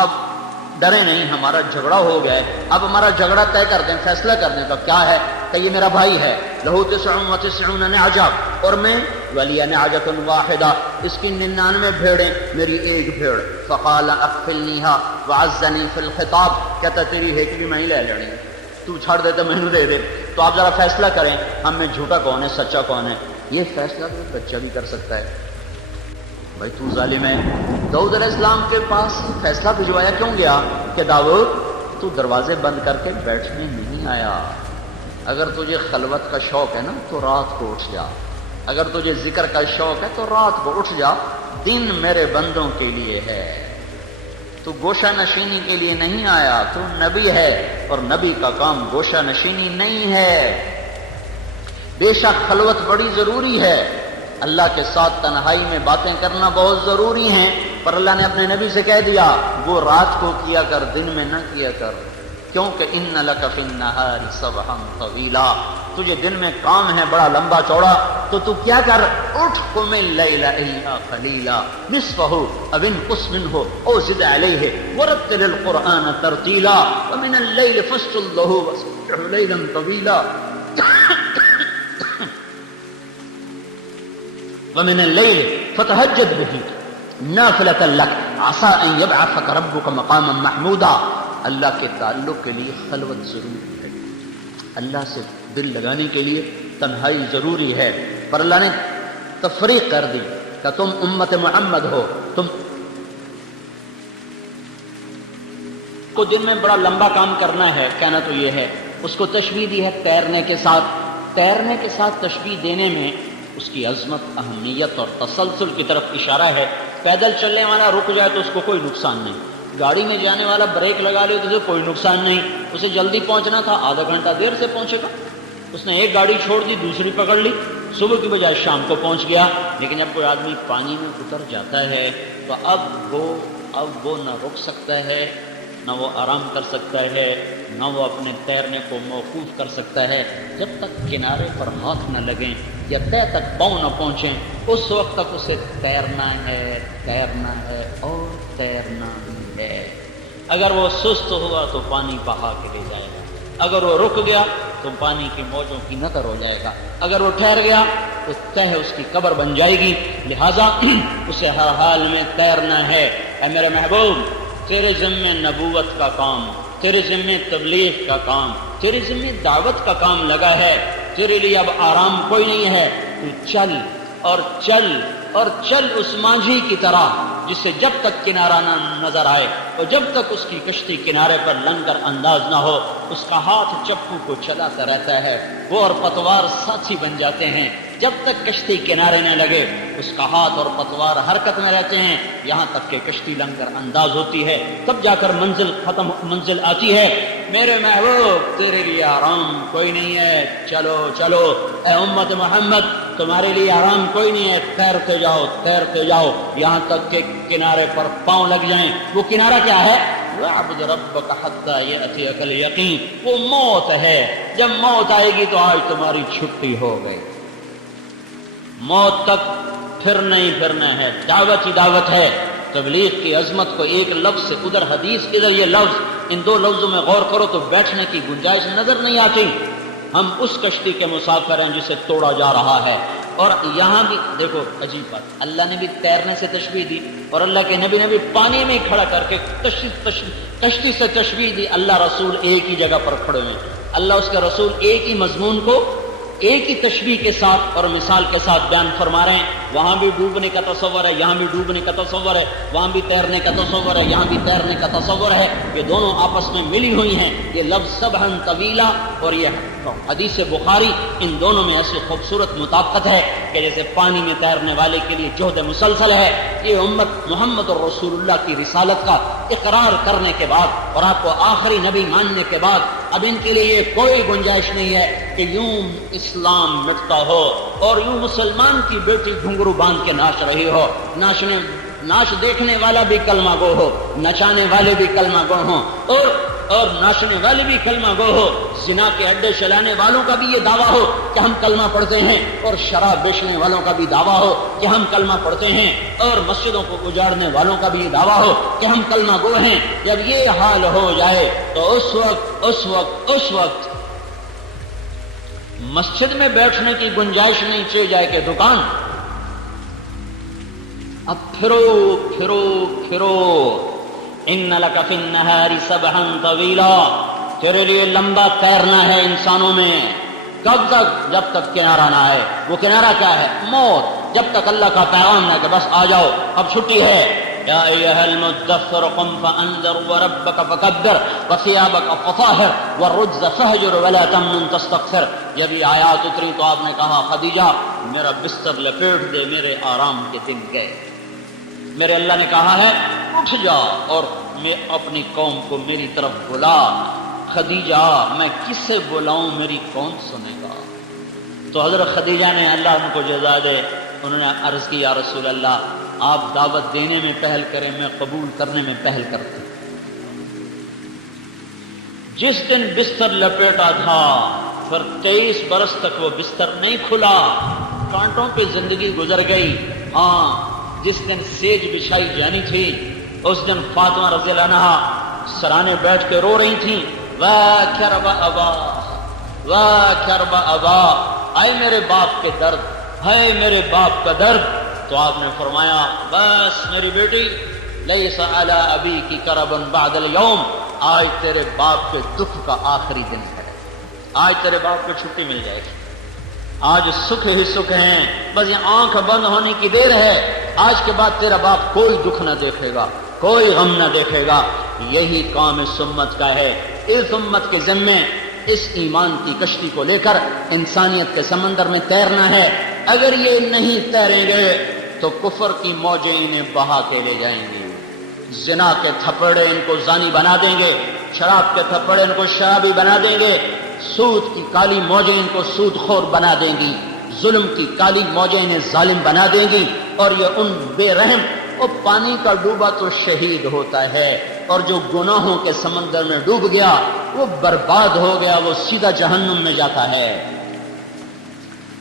آپ ڈرے نہیں، ہمارا جھگڑا ہو گیا ہے، اب ہمارا جھگڑا طے کر دیں، فیصلہ کر دیں۔ تو کیا ہے کہ یہ میرا بھائی ہے، لہو 99 نعجہ اور میں ولی نعجۃ واحدہ، اس کی 99 بھیڑیں، میری ایک بھیڑ۔ فقال اکفلنیها وعزنی فی الخطاب، کہتا تیری ہے کہ میں ہی لے لڑیں، تو چھاڑ دے تو میں نے دے دے۔ تو آپ ذرا فیصلہ کریں، ہم میں جھوٹا کون ہے، سچا کون ہے؟ یہ فیصلہ تو بچہ بھی کر سکتا ہے۔ بھائی تو ظالم ہے۔ داؤد علیہ السلام کے پاس فیصلہ بھجوایا کیوں گیا کہ داؤد تو دروازے بند کر کے بیٹھنے نہیں آیا، اگر تجھے خلوت کا شوق ہے نا تو رات کو اٹھ جا، اگر تجھے ذکر کا شوق ہے تو رات کو اٹھ جا، دن میرے بندوں کے لیے ہے، تو گوشہ نشینی کے لیے نہیں آیا، تو نبی ہے اور نبی کا کام گوشہ نشینی نہیں ہے۔ بے شک خلوت بڑی ضروری ہے، اللہ کے ساتھ تنہائی میں باتیں کرنا بہت ضروری ہیں، پر اللہ نے اپنے نبی سے کہہ دیا وہ رات کو کیا کر، دن میں نہ کیا کر، کیونکہ ان لک فی النہار سبحا طویلا، تجھے دن میں کام ہے بڑا لمبا چوڑا، تو کیا کر، اٹھ قم اللیل الا قلیلا نصفہ او انقص منہ او زد علیہ ورتل القرآن ترتیلا ومن اللیل فاسجد لہ وسبحہ لیلا طویلا ومن الليل فتهجد به نافلة لك عسى ان يبعثك ربك مقاما محمودا۔ اللہ کے تعلق کے لیے خلوت ضروری ہے، اللہ سے دل لگانے کے لیے تنہائی ضروری ہے، پر اللہ نے تفریق کر دی کہ تم امت محمد ہو، تم کو دن میں بڑا لمبا کام کرنا ہے، کہنا تو یہ ہے۔ اس کو تشبیہ دی ہے تیرنے کے ساتھ، تیرنے کے ساتھ تشبیہ دینے میں اس کی عظمت، اہمیت اور تسلسل کی طرف اشارہ ہے۔ پیدل چلنے والا رک جائے تو اس کو کوئی نقصان نہیں، گاڑی میں جانے والا بریک لگا لے تو اسے کوئی نقصان نہیں، اسے جلدی پہنچنا تھا آدھا گھنٹہ دیر سے پہنچے گا، اس نے ایک گاڑی چھوڑ دی دوسری پکڑ لی، صبح کی بجائے شام کو پہنچ گیا۔ لیکن جب کوئی آدمی پانی میں اتر جاتا ہے تو اب وہ نہ رک سکتا ہے، نہ وہ آرام کر سکتا ہے، نہ وہ اپنے تیرنے کو موقوف کر سکتا ہے، جب تک کنارے پر ہاتھ نہ لگیں یا طے تک پاؤں نہ پہنچیں، اس وقت تک اسے تیرنا ہے اور تیرنا ہی ہے۔ اگر وہ سست ہوا تو پانی بہا کے لے جائے گا، اگر وہ رک گیا تو پانی کی موجوں کی نظر ہو جائے گا، اگر وہ ٹھہر گیا تو تہ اس کی قبر بن جائے گی، لہذا اسے ہر حال میں تیرنا ہے۔ اے میرے محبوب، تیرے ذمے نبوت کا کام، تیرے ذمے تبلیغ کا کام، تیرے ذمے دعوت کا کام لگا ہے، تیرے لیے اب آرام کوئی نہیں ہے، تو چل اور چل اس مانجھی کی طرح جسے جب تک کنارہ نہ نظر آئے اور جب تک اس کی کشتی کنارے پر لنگر انداز نہ ہو اس کا ہاتھ چپو کو چلاتا رہتا ہے، وہ اور پتوار ساتھی بن جاتے ہیں۔ جب تک کشتی کنارے نہ لگے اس کا ہاتھ اور پتوار حرکت میں رہتے ہیں، یہاں تک کہ کشتی لنگر انداز ہوتی ہے، تب جا کر منزل آتی ہے۔ میرے محبوب تیرے لیے آرام کوئی نہیں ہے، چلو چلو اے امت محمد تمہارے لیے آرام کوئی نہیں ہے، تیرتے جاؤ یہاں تک کہ کنارے پر پاؤں لگ جائیں۔ وہ کنارہ کیا ہے؟ وَاعْبُدْ رَبَّكَ حَتَّى يَأْتِيَكَ الْيَقِينُ، وہ موت ہے۔ جب موت آئے گی تو آج تمہاری چھٹی ہو گئی، موت تک پھر نہیں پھرنا ہے، دعوت ہی دعوت ہے۔ تبلیغ کی عظمت کو ایک لفظ سے ادھر حدیث ادھر یہ لفظ، ان دو لفظوں میں غور کرو تو بیٹھنے کی گنجائش نظر نہیں آتی۔ ہم اس کشتی کے مسافر ہیں جسے توڑا جا رہا ہے، اور یہاں بھی دیکھو عجیب بات، اللہ نے بھی تیرنے سے تشبیہ دی اور اللہ کے نبی نے بھی پانی میں کھڑا کر کے کشتی سے تشبیہ دی۔ اللہ رسول ایک ہی جگہ پر کھڑے ہیں، اللہ اس کے رسول ایک ہی مضمون کو ایک ہی تشبیہ کے ساتھ اور مثال کے ساتھ بیان فرما رہے ہیں۔ وہاں بھی ڈوبنے کا تصور ہے، یہاں بھی ڈوبنے کا تصور ہے، وہاں بھی تیرنے کا تصور ہے، یہاں بھی تیرنے کا تصور ہے۔ یہ دونوں آپس میں ملی ہوئی ہیں۔ یہ لفظ سبحن طویلا اور یہ حدیث بخاری، ان دونوں میں ایسی خوبصورت مطابقت ہے کہ جیسے پانی میں تیرنے والے کے لیے جہد مسلسل ہے، یہ امت محمد رسول اللہ کی رسالت کا اقرار کرنے کے بعد اور آپ کو آخری نبی ماننے کے بعد اب ان کے لیے کوئی گنجائش نہیں ہے کہ یوں اسلام مٹتا ہو اور یوں مسلمان کی بیٹی گھنگرو باندھ کے ناچ رہی ہو، ناچ دیکھنے والا بھی کلمہ گو ہو، نچانے والے بھی کلمہ گو ہوں اور ناچنے والے بھی کلمہ گو ہو، زنا کے اڈے چلانے والوں کا بھی یہ دعویٰ ہو کہ ہم کلمہ پڑھتے ہیں، اور شراب بیچنے والوں کا بھی دعویٰ ہو کہ ہم کلمہ پڑھتے ہیں، اور مسجدوں کو اجاڑنے والوں کا بھی یہ دعویٰ ہو کہ ہم کلمہ گو ہیں۔ جب یہ حال ہو جائے تو اس وقت مسجد میں بیٹھنے کی گنجائش نہیں، چل جائے کہ دکان۔ اب پھرو ان لک فی النہار سبحا طویلا، تیرے لیے لمبا تیرنا ہے انسانوں میں۔ کب تک؟ جب تک کنارہ نہ آئے۔ وہ کنارہ کیا ہے؟ موت۔ جب تک اللہ کا پیغام نہ کہ بس آ جاؤ اب چھٹی ہے۔ یا ایھا المدثر قم فانذر وربک فکبر وثیابک فطہر والرجز فہجر ولا تمنن تستکثر۔ جب یہ آیات اتری تو آپ نے کہا خدیجہ میرا بستر لپیٹ دے، میرے آرام کے دن گئے۔ میرے اللہ نے کہا ہے اٹھ جا اور میں اپنی قوم کو میری طرف بلا۔ خدیجہ میں کس سے بلاؤں، میری کون سنے گا؟ تو حضرت خدیجہ نے، اللہ ان کو جزا دے، انہوں نے عرض کی یا رسول اللہ آپ دعوت دینے میں پہل کریں، میں قبول کرنے میں پہل کرتا۔ جس دن بستر لپیٹا تھا پھر 23 برس تک وہ بستر نہیں کھلا، کانٹوں پہ زندگی گزر گئی۔ ہاں جس دن سیج بچھائی جانی تھی اس دن فاطمہ رضی اللہ عنہا سرانے بیٹھ کے رو رہی تھیں، واہ کرب ابا، آئے میرے باپ کے درد، ہے میرے باپ کا درد۔ تو آپ نے فرمایا بس میری بیٹی لیس علی ابیک کرب بعد الیوم، آج تیرے باپ کے دکھ کا آخری دن ہے، آج تیرے باپ کو چھٹی مل جائے گی، آج سکھ ہی سکھ ہیں، بس یہ آنکھ بند ہونے کی دیر ہے، آج کے بعد تیرا باپ کوئی دکھ نہ دیکھے گا، کوئی غم نہ دیکھے گا۔ یہی کام اس امت کا ہے۔ اس امت کے ذمے اس ایمان کی کشتی کو لے کر انسانیت کے سمندر میں تیرنا ہے۔ اگر یہ نہیں تیریں گے تو کفر کی موجیں انہیں بہا کے لے جائیں گی، زنا کے تھپڑے ان کو زانی بنا دیں گے، شراب کے تھپڑے ان کو شرابی بنا دیں گے، سود کی کالی موجیں ان کو سود خور بنا دیں گی، ظلم کی کالی موجیں انہیں ظالم بنا دیں گی، اور یہ ان بے رحم، اور پانی کا ڈوبا تو شہید ہوتا ہے، اور جو گناہوں کے سمندر میں ڈوب گیا وہ برباد ہو گیا، وہ سیدھا جہنم میں جاتا ہے۔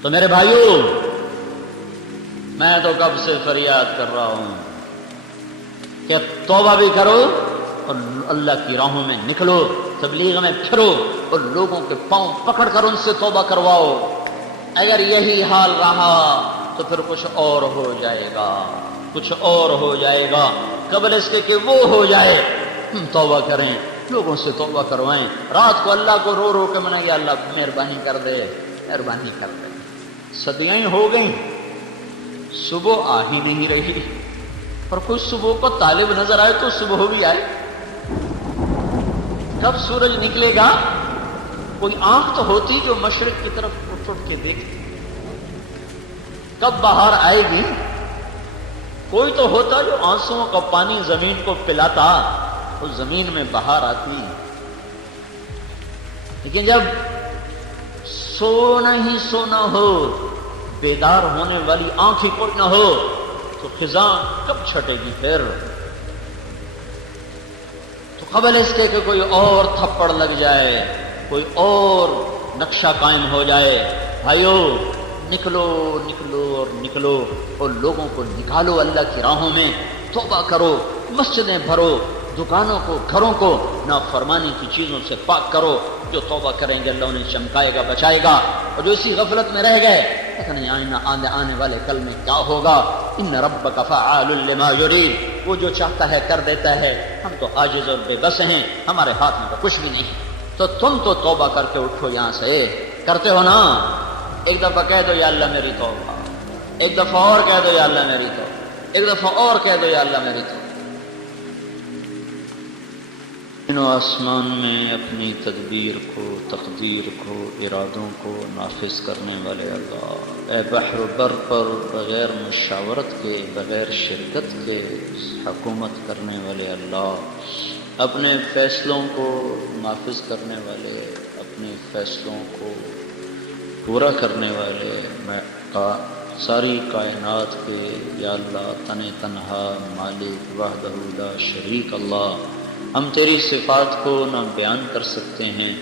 تو میرے بھائیوں میں تو کب سے فریاد کر رہا ہوں کہ توبہ بھی کرو اور اللہ کی راہوں میں نکلو، تبلیغ میں پھرو اور لوگوں کے پاؤں پکڑ کر ان سے توبہ کرواؤ۔ اگر یہی حال رہا تو پھر کچھ اور ہو جائے گا، کچھ اور ہو جائے گا۔ قبل اس کے کہ وہ ہو جائے توبہ کریں، لوگوں سے توبہ کروائیں، رات کو اللہ کو رو رو کے منائیں، یا اللہ مہربانی کر دے، مہربانی کر دے۔ صدیاں ہو گئیں صبح آ ہی نہیں رہی، اور کوئی صبح کو طالب نظر آئے تو صبح بھی آئے، کب سورج نکلے گا؟ کوئی آنکھ تو ہوتی جو مشرق کی طرف اٹھ اٹھ کے دیکھتی، کب باہر آئے گی؟ کوئی تو ہوتا جو آنسوؤں کا پانی زمین کو پلاتا، تو زمین میں بہار آتی۔ لیکن جب سونا ہی سونا ہو، بیدار ہونے والی آنکھ ہی کوئی نہ ہو، تو خزاں کب چھٹے گی پھر؟ تو قبل اس کے کہ کوئی اور تھپڑ لگ جائے، کوئی اور نقشہ قائم ہو جائے، بھائیو نکلو نکلو اور نکلو، اور لوگوں کو نکالو اللہ کی راہوں میں، توبہ کرو، مسجدیں بھرو، دکانوں کو، گھروں کو نافرمانی کی چیزوں سے پاک کرو۔ جو توبہ کریں گے اللہ انہیں چمکائے گا، بچائے گا، اور جو اسی غفلت میں رہ گئے پتہ نہیں آنے والے کل میں کیا ہوگا۔ ان ربک فعال لما یرید، وہ جو چاہتا ہے کر دیتا ہے، ہم تو عاجز اور بے بس ہیں، ہمارے ہاتھ میں تو کچھ بھی نہیں۔ تو تم تو توبہ کر کے اٹھو یہاں سے، کرتے ہو نا؟ ایک دفعہ کہہ دو یا اللہ میری توبہ، ایک دفعہ اور کہہ دو یا اللہ میری توبہ، ایک دفعہ اور کہہ دو یا اللہ میری توبہ۔ زمین و آسمان میں اپنی تدبیر کو، تقدیر کو، ارادوں کو نافذ کرنے والے اللہ، اے بحر و بر پر بغیر مشاورت کے، بغیر شرکت کے حکومت کرنے والے اللہ، اپنے فیصلوں کو نافذ کرنے والے، اپنے فیصلوں کو پورا کرنے والے، میں ساری کائنات کے یا اللہ تن تنہا مالک وحدہ لا شریک اللہ، ہم تیری صفات کو نہ بیان کر سکتے ہیں،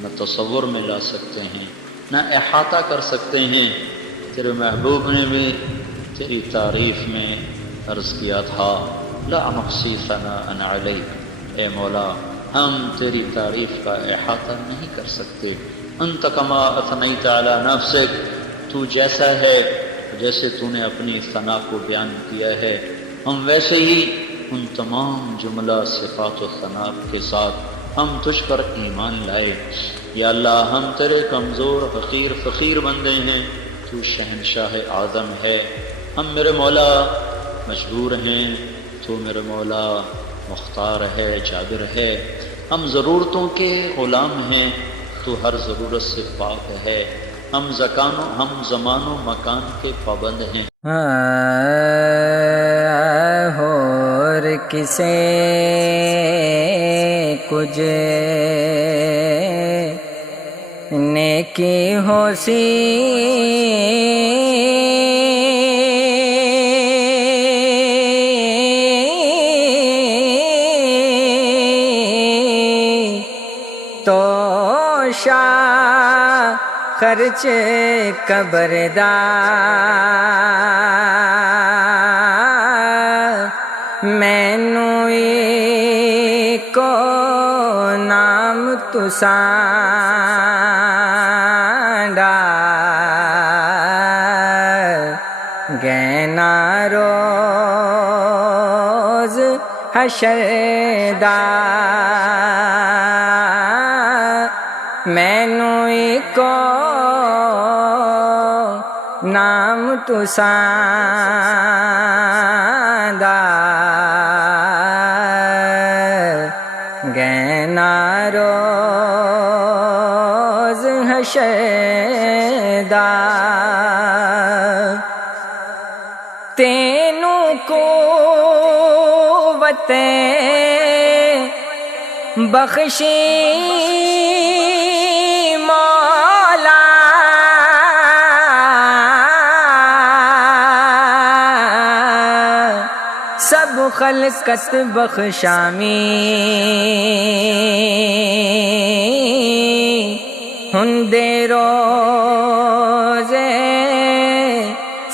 نہ تصور میں لا سکتے ہیں، نہ احاطہ کر سکتے ہیں۔ تیرے محبوب نے بھی تیری تعریف میں عرض کیا تھا لا نحصی ثناء علیک، اے مولا ہم تیری تعریف کا احاطہ نہیں کر سکتے۔ انت کما اثنیت علی نفسک، تو جیسا ہے، جیسے تو نے اپنی ثنا کو بیان کیا ہے، ہم ویسے ہی ان تمام جملہ صفات و ثنا کے ساتھ ہم تجھ پر ایمان لائے۔ یا اللہ ہم تیرے کمزور حقیر فقیر بندے ہیں، تو شہنشاہ اعظم ہے، ہم میرے مولا مجبور ہیں، تو میرے مولا مختار ہے، جابر ہے، ہم ضرورتوں کے غلام ہیں، تو ہر ضرورت سے پاک ہے، ہم زمان و مکان کے پابند ہیں۔ اور کسے کچھ نیکی ہو سی تو شاہ خرچ قبردار مینو کو نام تسانڈا گینا روز حشر دا مینو کو نام تسانڈا گینا روز حشر دا تینوں قوتیں بخشی مولا سب خلقت بخشامی ہندے روزے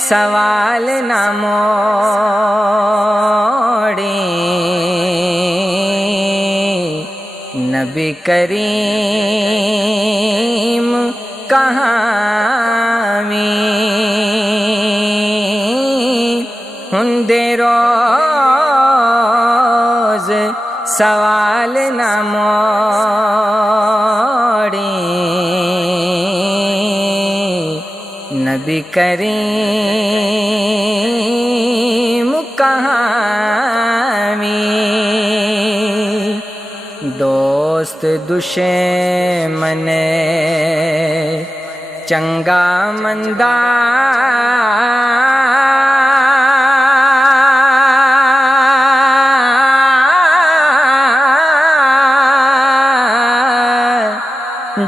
سوال نہ موڑی نبی کریم کہامی ہندے روز سوال نہ موڑی نبی کریم کہانی دوست دشمن چنگا مندا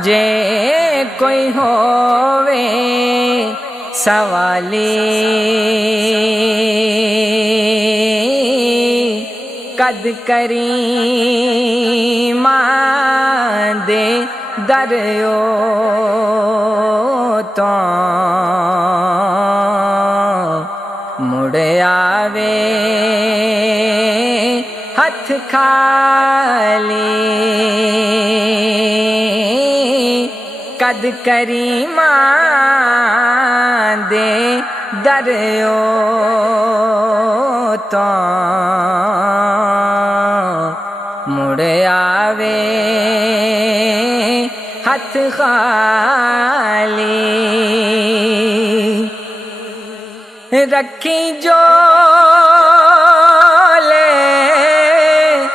جے کوئی ہووے سوالی قد کریماں دے دریو تو مڑ آوے ہتھ خالی قد کریماں دے دریو تو مڑ آوے ہتھ خالی رکھی جو لے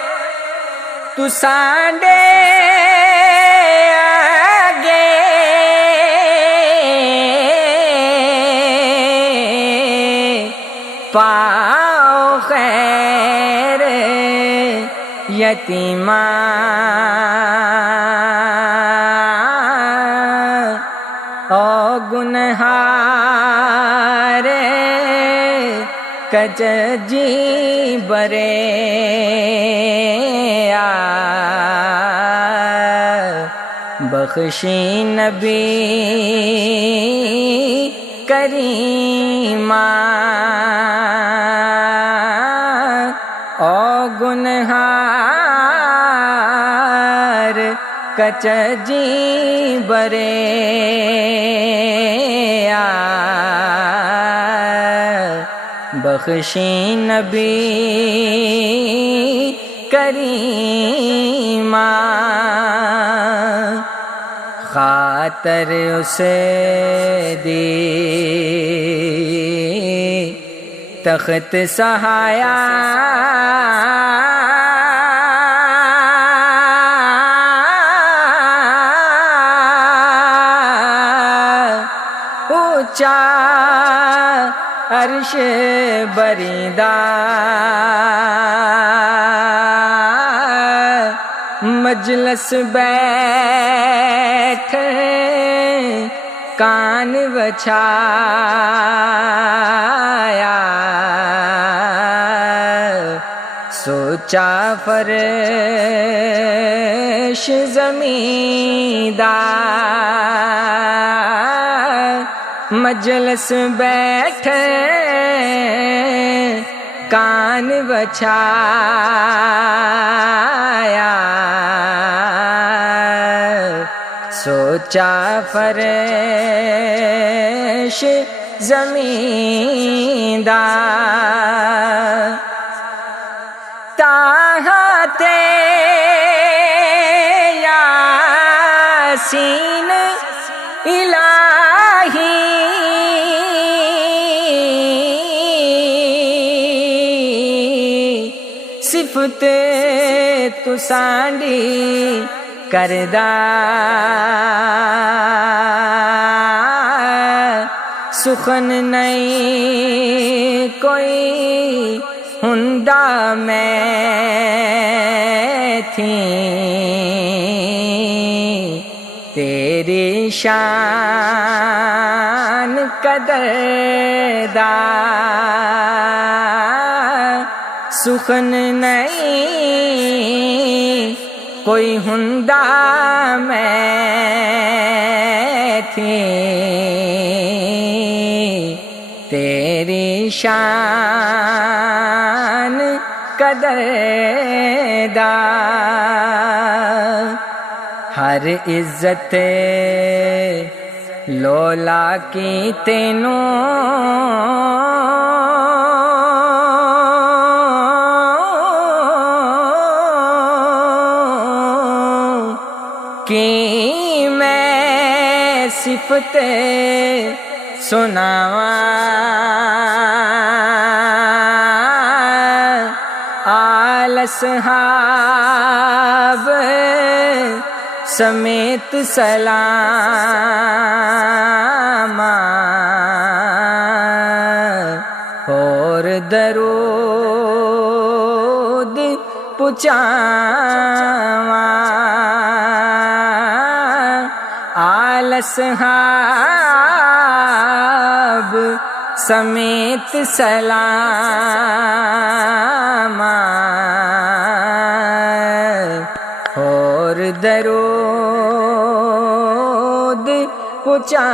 تو سانڈے پاؤ خیر یتیماں او گنہار کچ جی برے بخشی نبی کریماں او گنہار کچ جی برے بخشی نبی کریماں خاطر اسے دی تخت سہایا اونچا عرش بریدہ مجلس بیٹھ کان بچھایا سوچا فرش زمیندار مجلس بیٹھ کان بچھایا سوچا فرش زمیندار طاعت یاسین الہی صفت تو سانڈی کردہ سخن نہیں کوئی ہندا میں تھی تیری شان قدردان سخن نہیں کوئی ہندا میں تھی تیری شان قدردان ہر عزت لولا کی تینوں کی میں صفت سناواں آل اصحاب سمیت سلام اور درود پچاواں آل اصحاب سمیت سلام اور درود پچاواں